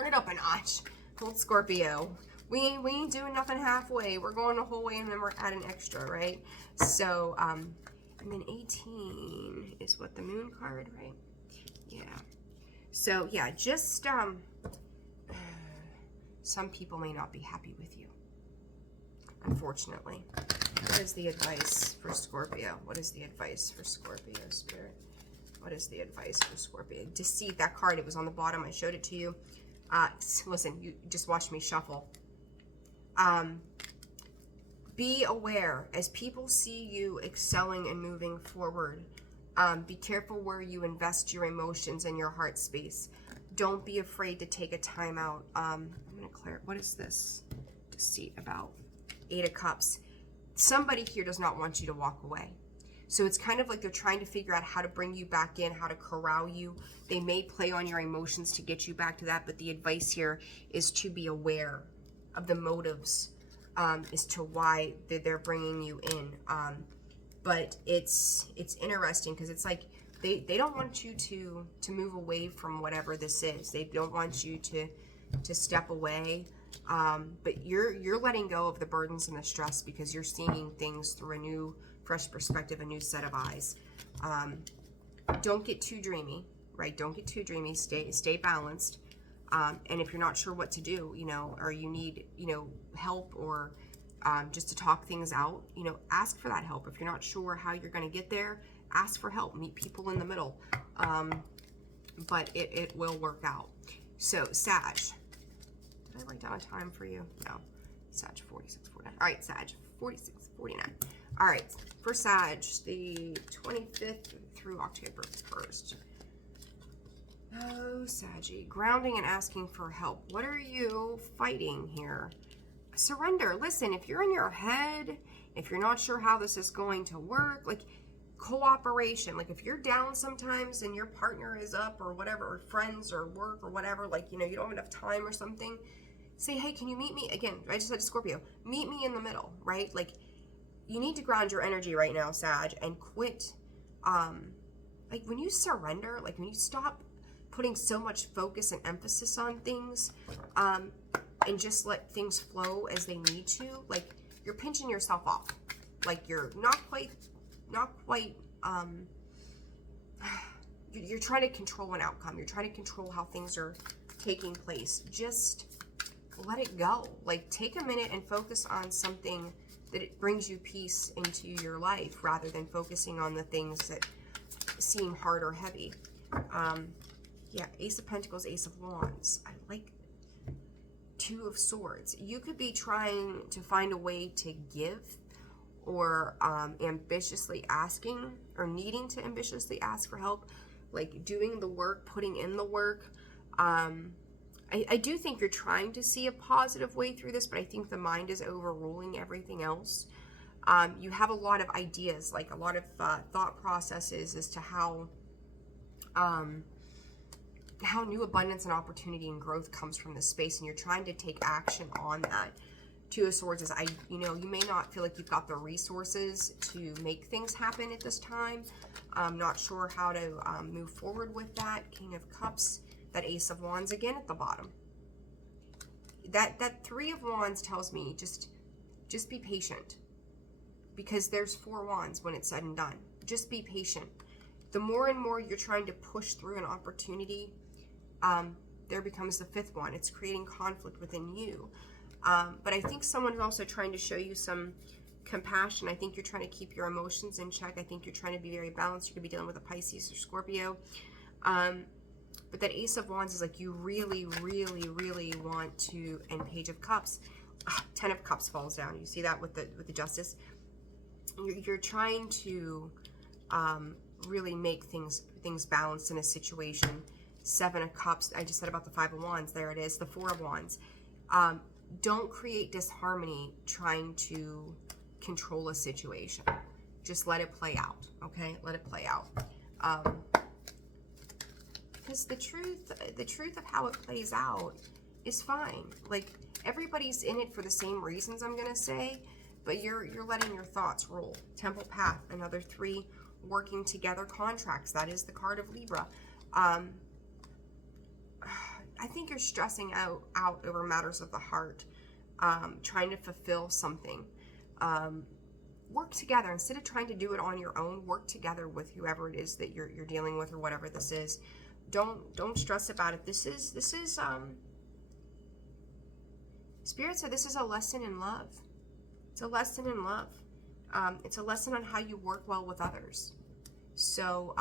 it up a notch. Old Scorpio. We ain't doing nothing halfway. We're going the whole way and then we're adding extra, right? So, and then 18 is what, the moon card, right? Yeah. So, yeah, just, some people may not be happy with you, unfortunately. What is the advice for Scorpio? What is the advice for Scorpio, Spirit? What is the advice for Scorpio? Deceit, that card, it was on the bottom. I showed it to you. Listen, you just watched me shuffle. Be aware as people see you excelling and moving forward. Be careful where you invest your emotions and your heart space. Don't be afraid to take a time out. I'm going to clear. What is this deceit about? 8 of Cups. Somebody here does not want you to walk away. So it's kind of like they're trying to figure out how to bring you back in, how to corral you. They may play on your emotions to get you back to that, but the advice here is to be aware of the motives as to why they're bringing you in. But it's interesting because it's like they don't want you to move away from whatever this is. They don't want you to step away. But you're letting go of the burdens and the stress because you're seeing things through a new, fresh perspective, a new set of eyes. Don't get too dreamy, right? Don't get too dreamy. Stay balanced. And if you're not sure what to do, or you need, help or just to talk things out, ask for that help. If you're not sure how you're going to get there, ask for help. Meet people in the middle. But it will work out. So, Sag. Did I write down a time for you? No. Sag 46:49. All right, Sag 46:49. All right, for Sag, the 25th through October 1st. Oh, Saggy. Grounding and asking for help. What are you fighting here? Surrender. Listen, if you're in your head, if you're not sure how this is going to work, like cooperation, like if you're down sometimes and your partner is up or whatever, or friends or work or whatever, like, you don't have enough time or something, say, hey, can you meet me? Again, I just said to Scorpio, meet me in the middle, right? Like, you need to ground your energy right now, Sag, and quit. Like when you surrender, like when you stop putting so much focus and emphasis on things, and just let things flow as they need to, like you're pinching yourself off. Like you're not quite, you're trying to control an outcome. You're trying to control how things are taking place. Just let it go. Like take a minute and focus on something that it brings you peace into your life rather than focusing on the things that seem hard or heavy. Yeah, Ace of Pentacles, Ace of Wands. I like 2 of Swords. You could be trying to find a way to give or ambitiously asking or needing to ambitiously ask for help, like doing the work, putting in the work. I do think you're trying to see a positive way through this, but I think the mind is overruling everything else. You have a lot of ideas, like a lot of thought processes as to how new abundance and opportunity and growth comes from this space, and you're trying to take action on that. 2 of Swords is, you may not feel like you've got the resources to make things happen at this time. I'm not sure how to move forward with that. King of Cups, that Ace of Wands again at the bottom. That 3 of Wands tells me just be patient, because there's 4 wands when it's said and done. Just be patient. The more and more you're trying to push through an opportunity, there becomes the 5th one. It's creating conflict within you. But I think someone is also trying to show you some compassion. I think you're trying to keep your emotions in check. I think you're trying to be very balanced. You could be dealing with a Pisces or Scorpio. But that Ace of Wands is like you really, really, really want to, and Page of Cups, 10 of Cups falls down. You see that with the Justice. You're trying to really make things balanced in a situation. 7 of Cups, I just said about the 5 of Wands. There it is, the 4 of Wands. Don't create disharmony trying to control a situation. Just let it play out, okay? Let it play out. Because the truth of how it plays out is fine. Like, everybody's in it for the same reasons, I'm gonna say, but you're letting your thoughts rule. Temple Path, another 3 working together contracts. That is the card of Libra. I think you're stressing out over matters of the heart, trying to fulfill something. Work together instead of trying to do it on your own. Work together with whoever it is that you're dealing with, or whatever this is. Don't stress about it. This is Spirit said this is a lesson in love. It's a lesson in love. It's a lesson on how you work well with others. So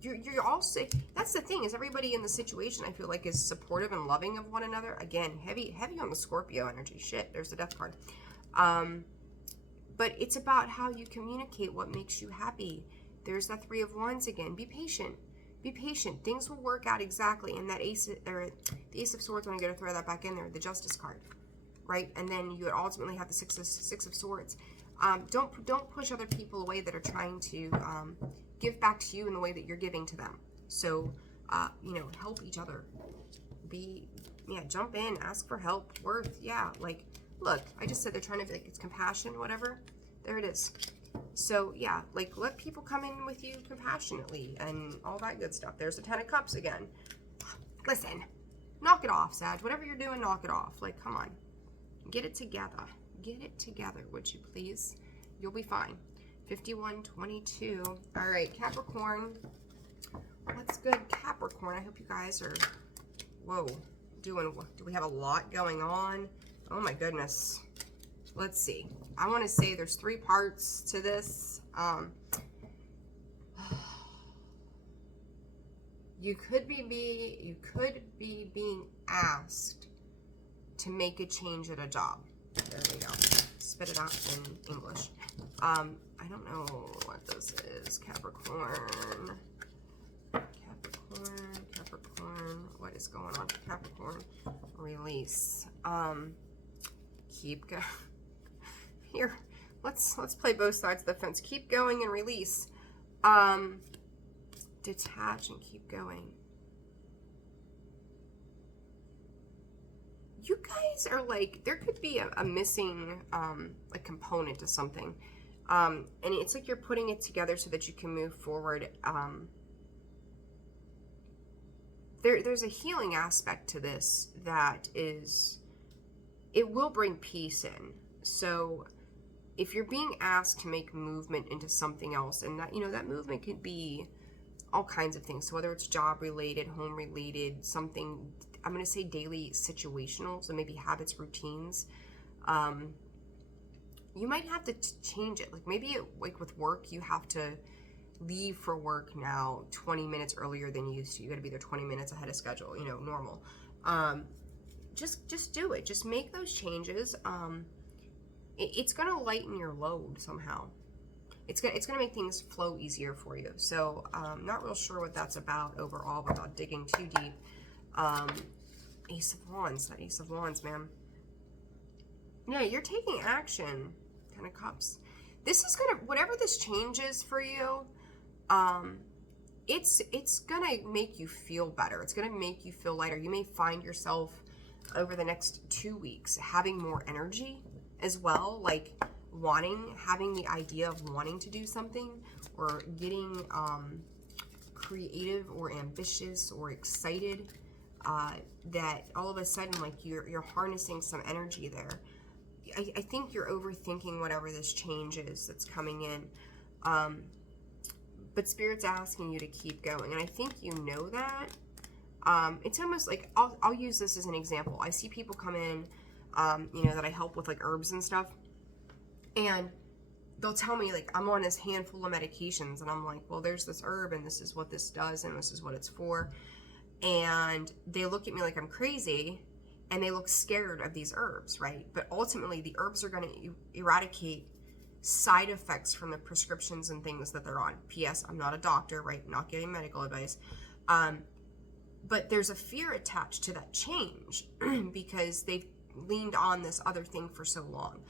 you're also, that's the thing, is everybody in the situation, I feel like, is supportive and loving of one another. Again, heavy on the Scorpio energy. Shit, there's the Death card. But it's about how you communicate what makes you happy. There's that 3 of Wands again. Be patient. Be patient. Things will work out exactly. And that the Ace of Swords, when I go to throw that back in there, the Justice card, right? And then you ultimately have the Six of Swords. Don't push other people away that are trying to give back to you in the way that you're giving to them. So, help each other. Jump in, ask for help. Like, look, I just said they're trying to be like, it's compassion, whatever. There it is. So, yeah, like, let people come in with you compassionately and all that good stuff. There's the 10 of Cups again. Listen, knock it off, Sag. Whatever you're doing, knock it off. Like, come on. Get it together. Get it together, would you please? You'll be fine. 5122. All right, Capricorn. What's good, Capricorn? I hope you guys are, do we have a lot going on? Oh my goodness. Let's see. I want to say there's 3 parts to this. You could be being asked to make a change at a job. There we go. Spit it out in English. I don't know what this is. Capricorn. What is going on? Capricorn. Release. Keep going. Here, let's play both sides of the fence. Keep going and release. Detach and keep going. You guys are like, there could be a missing a component to something, and it's like you're putting it together so that you can move forward. There's a healing aspect to this that is, it will bring peace in. So if you're being asked to make movement into something else, and that, that movement could be all kinds of things. So whether it's job related, home related, something, I'm going to say daily situational, so maybe habits, routines, you might have to change it. Like maybe like with work, you have to leave for work now 20 minutes earlier than you used to. You got to be there 20 minutes ahead of schedule, normal. Just do it. Just make those changes. It's going to lighten your load somehow. It's going to make things flow easier for you. So not real sure what that's about overall without digging too deep. Ace of Wands, that Ace of Wands, man. Yeah, you're taking action. 10 of Cups. This is going to, whatever this change is for you, it's going to make you feel better. It's going to make you feel lighter. You may find yourself over the next 2 weeks having more energy as well, like having the idea of wanting to do something, or getting creative or ambitious or excited, that all of a sudden, like you're harnessing some energy there. I think you're overthinking whatever this change is that's coming in, but Spirit's asking you to keep going, and I think you know that. It's almost like, I'll use this as an example. I see people come in, that I help with like herbs and stuff, and they'll tell me like, I'm on this handful of medications, and I'm like, well, there's this herb, and this is what this does, and this is what it's for. And they look at me like I'm crazy, and they look scared of these herbs, right? But ultimately, the herbs are going to eradicate side effects from the prescriptions and things that they're on. P.S. I'm not a doctor, right? Not getting medical advice. But there's a fear attached to that change because they've leaned on this other thing for so long.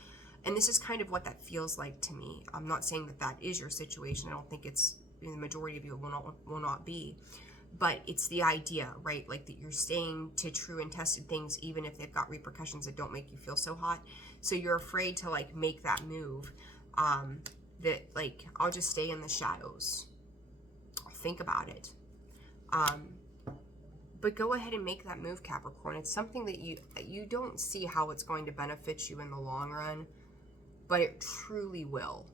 And this is kind of what that feels like to me. I'm not saying that is your situation. I don't think it's, the majority of you will not be. but it's the idea, right? Like that you're staying to true and tested things, even if they've got repercussions that don't make you feel so hot. So you're afraid to like make that move. That like, I'll just stay in the shadows. I'll think about it. But go ahead and make that move, Capricorn. It's something that you don't see how it's going to benefit you in the long run, but it truly will.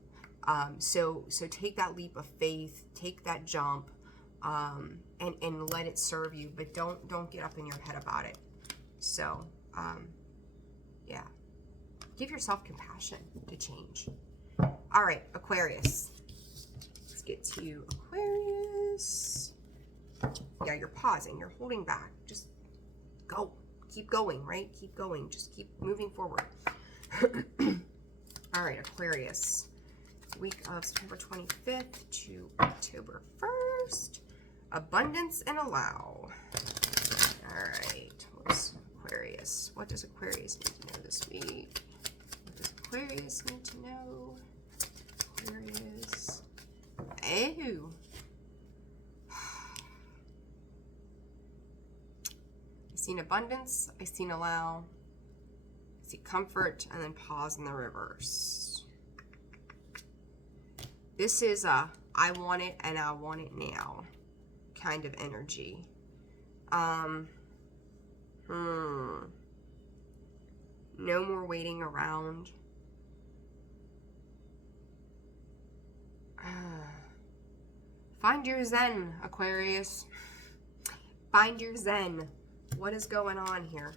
So take that leap of faith, take that jump, and let it serve you, but don't get up in your head about it. So, yeah, give yourself compassion to change. All right, Aquarius. Let's get to Aquarius. Yeah, you're pausing, you're holding back. Just go, keep going, right? Keep going, just keep moving forward. All right, Aquarius. Week of September 25th to October 1st. Abundance and allow. All right, what's Aquarius? What does Aquarius need to know this week? What does Aquarius need to know? Aquarius. Oh. I've seen abundance, I've seen allow, I see comfort, and then pause in the reverse. This is a I want it and I want it now kind of energy. No more waiting around. Find your zen, Aquarius. Find your zen. What is going on here?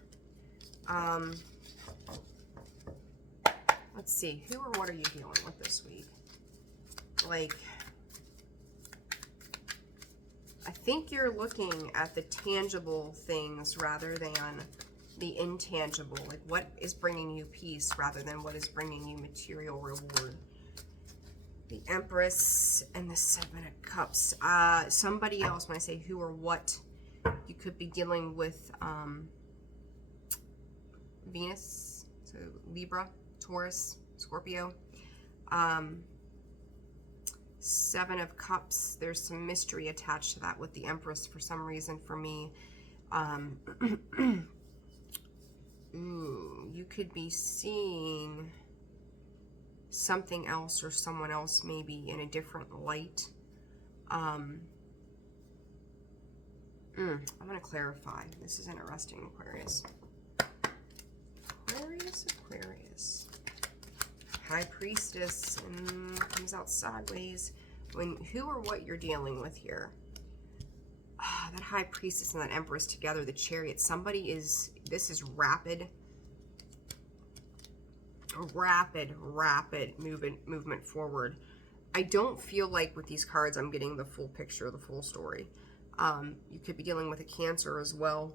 Let's see. Who or what are you dealing with this week? Like, I think you're looking at the tangible things rather than the intangible. Like, what is bringing you peace rather than what is bringing you material reward. The Empress and the Seven of Cups. Somebody else, when I say who or what, you could be dealing with Venus, so Libra, Taurus, Scorpio. Seven of Cups, there's some mystery attached to that with the Empress for some reason for me. Ooh, you could be seeing something else or someone else maybe in a different light. I'm going to clarify. This is interesting, Aquarius. Aquarius. High Priestess and comes out sideways. Who or what you're dealing with here? That High Priestess and that Empress together, the Chariot. This is rapid movement forward. I don't feel like with these cards I'm getting the full picture, the full story. You could be dealing with a Cancer as well.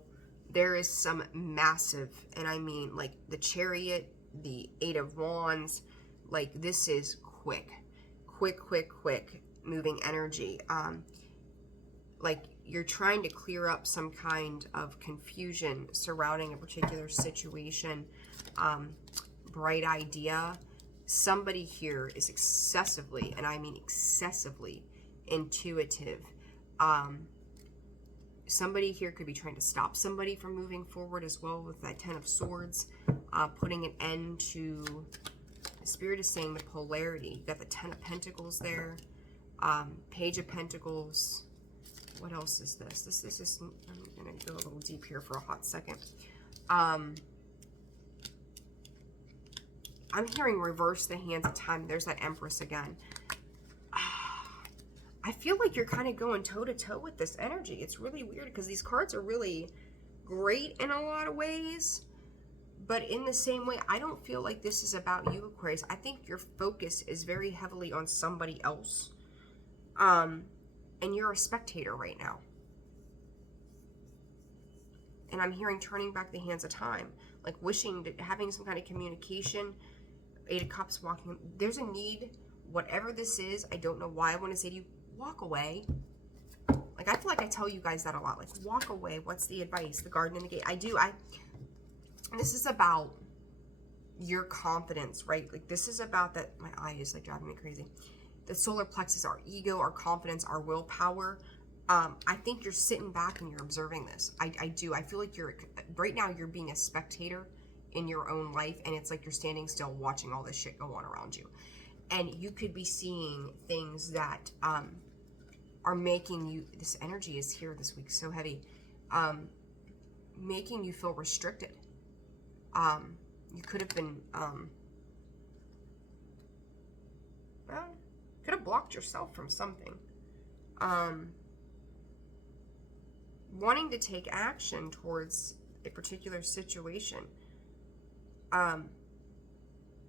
There is some massive, and I mean like the Chariot, the Eight of Wands, like this is quick moving energy. Like you're trying to clear up some kind of confusion surrounding a particular situation. Bright idea. Somebody here is excessively, and I mean excessively, intuitive. Somebody here could be trying to stop somebody from moving forward as well with that Ten of Swords, putting an end to, the Spirit is saying, the polarity. You got the Ten of Pentacles there, Page of Pentacles. What else is this? This is, I'm going to go a little deep here for a hot second. I'm hearing reverse the hands of time. There's that Empress again. I feel like you're kind of going toe-to-toe with this energy. It's really weird because these cards are really great in a lot of ways. But in the same way, I don't feel like this is about you, Aquarius. I think your focus is very heavily on somebody else. And you're a spectator right now. And I'm hearing turning back the hands of time. Like wishing, having some kind of communication. Eight of Cups walking. There's a need, whatever this is. I don't know why I want to say to you, walk away. Like, I feel like I tell you guys that a lot. Like, walk away. What's the advice? The garden and the gate. This is about your confidence, right? Like, this is about that. My eye is like driving me crazy. The solar plexus, our ego, our confidence, our willpower. I think you're sitting back and you're observing this. I do. I feel like right now you're being a spectator in your own life, and it's like you're standing still watching all this shit go on around you. And you could be seeing things that are making you, this energy is here this week, so heavy, making you feel restricted. You could have been, well, could have blocked yourself from something. Wanting to take action towards a particular situation.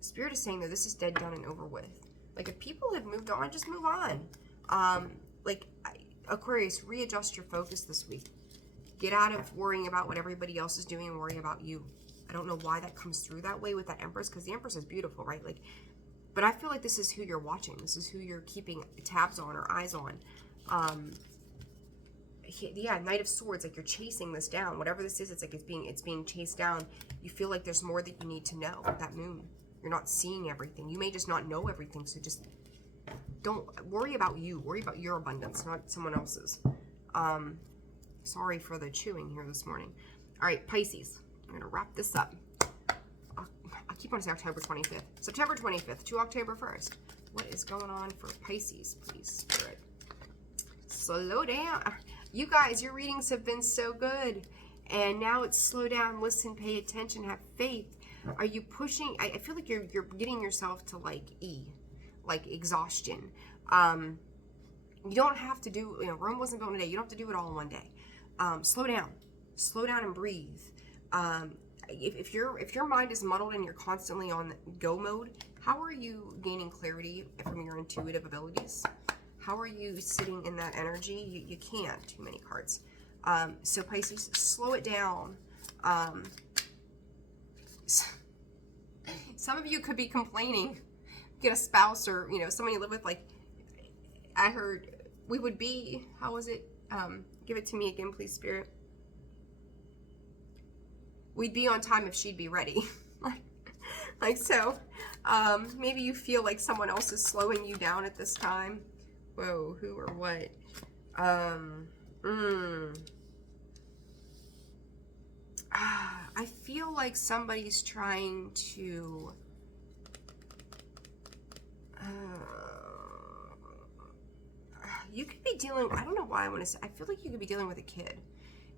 Spirit is saying that this is dead, done, and over with. Like, if people have moved on, just move on. Aquarius, readjust your focus this week. Get out of worrying about what everybody else is doing and worry about you. I don't know why that comes through that way with that Empress, because the Empress is beautiful, right? Like, but I feel like this is who you're watching. This is who you're keeping tabs on or eyes on. Yeah, Knight of Swords, like you're chasing this down. Whatever this is, it's like it's being chased down. You feel like there's more that you need to know. That moon, you're not seeing everything. You may just not know everything, so just don't worry about you. Worry about your abundance, not someone else's. Sorry for the chewing here this morning. All right, Pisces, I'm gonna wrap this up. I keep on saying October 25th. September 25th to October 1st. What is going on for Pisces, please, Spirit? Slow down. You guys, your readings have been so good. And now it's slow down, listen, pay attention, have faith. Are you pushing? I feel like you're getting yourself to like exhaustion. You don't have to do, Rome wasn't built in a day. You don't have to do it all in one day. Slow down and breathe. If your mind is muddled and you're constantly on go mode, how are you gaining clarity from your intuitive abilities? How are you sitting in that energy? You can't. Too many cards. So Pisces, slow it down. Some of you could be complaining. Get a spouse or someone you live with. Like I heard, we would be. How was it? Give it to me again, please, Spirit. We'd be on time if she'd be ready. Maybe you feel like someone else is slowing you down at this time. Whoa, who or what? I feel like somebody's trying to you could be dealing, I don't know why I want to say, I feel like you could be dealing with a kid.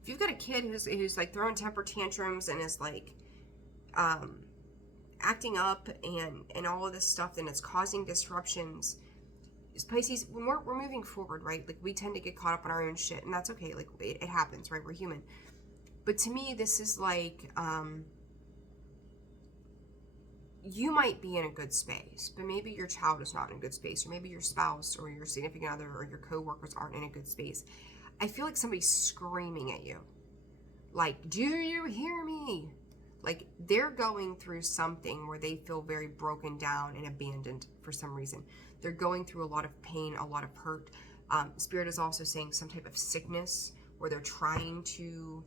If you've got a kid who's like throwing temper tantrums and is like acting up and all of this stuff, then it's causing disruptions. Pisces, when we're moving forward, right? Like we tend to get caught up on our own shit, and that's okay. Like it happens, right? We're human. But to me, this is like you might be in a good space, but maybe your child is not in a good space, or maybe your spouse or your significant other or your coworkers aren't in a good space. I feel like somebody's screaming at you. Like, do you hear me? Like they're going through something where they feel very broken down and abandoned for some reason. They're going through a lot of pain, a lot of hurt. Spirit is also saying some type of sickness where they're trying to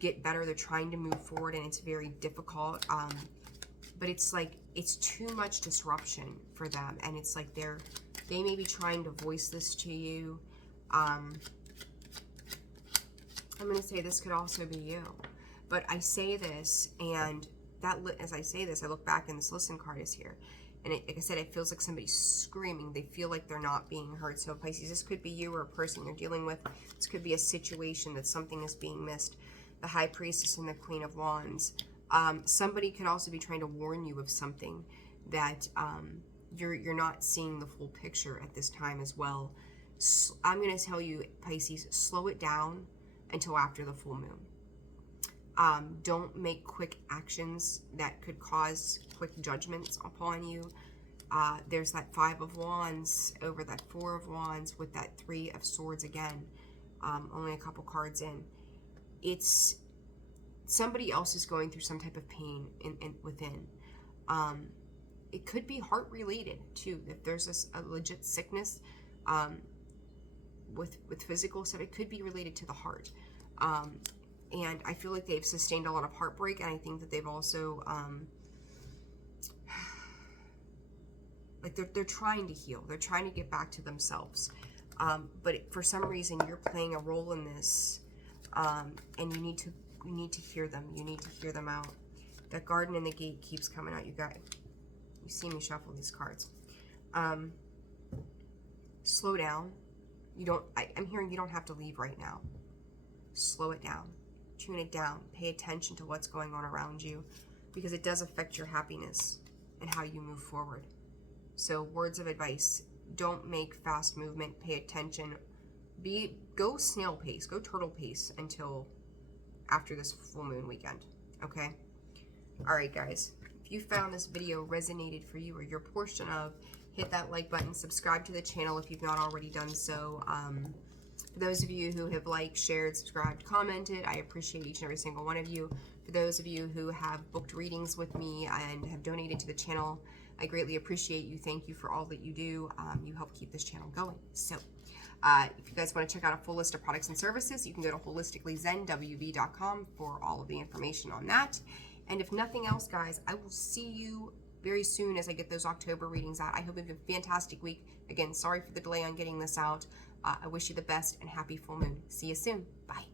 get better. They're trying to move forward, and it's very difficult. But it's like it's too much disruption for them, and it's like they may be trying to voice this to you. I'm going to say this could also be you, but I say this, and as I say this, I look back and this listen card is here. And like I said, it feels like somebody's screaming. They feel like they're not being heard. So Pisces, this could be you or a person you're dealing with. This could be a situation that something is being missed. The High Priestess and the Queen of Wands. Somebody could also be trying to warn you of something that you're not seeing the full picture at this time as well. I'm going to tell you, Pisces, slow it down until after the full moon. Don't make quick actions that could cause quick judgments upon you. There's that 5 of Wands over that 4 of Wands with that 3 of Swords again. Only a couple cards in. It's somebody else is going through some type of pain within. It could be heart related too. If there's a legit sickness with physical stuff, it could be related to the heart. And I feel like they've sustained a lot of heartbreak, and I think that they've also like they're trying to heal. They're trying to get back to themselves. But for some reason, you're playing a role in this, and you need to hear them. You need to hear them out. That garden in the gate keeps coming out. You see me shuffle these cards. Slow down. I'm hearing you don't have to leave right now. Slow it down. Tune it down. Pay attention to what's going on around you, because it does affect your happiness and how you move forward. So words of advice: don't make fast movement. Pay attention. Go snail pace. Go turtle pace until after this full moon weekend. Okay? All right, guys. If you found this video resonated for you or your portion of, hit that like button. Subscribe to the channel if you've not already done so. For those of you who have liked, shared, subscribed, commented, I appreciate each and every single one of you. For those of you who have booked readings with me and have donated to the channel, I greatly appreciate you. Thank you for all that you do. You help keep this channel going. So if you guys want to check out a full list of products and services, you can go to holisticallyzenwv.com for all of the information on that. And if nothing else, guys, I will see you very soon as I get those October readings out. I hope you have a fantastic week. Again, sorry for the delay on getting this out. I wish you the best and happy full moon. See you soon. Bye.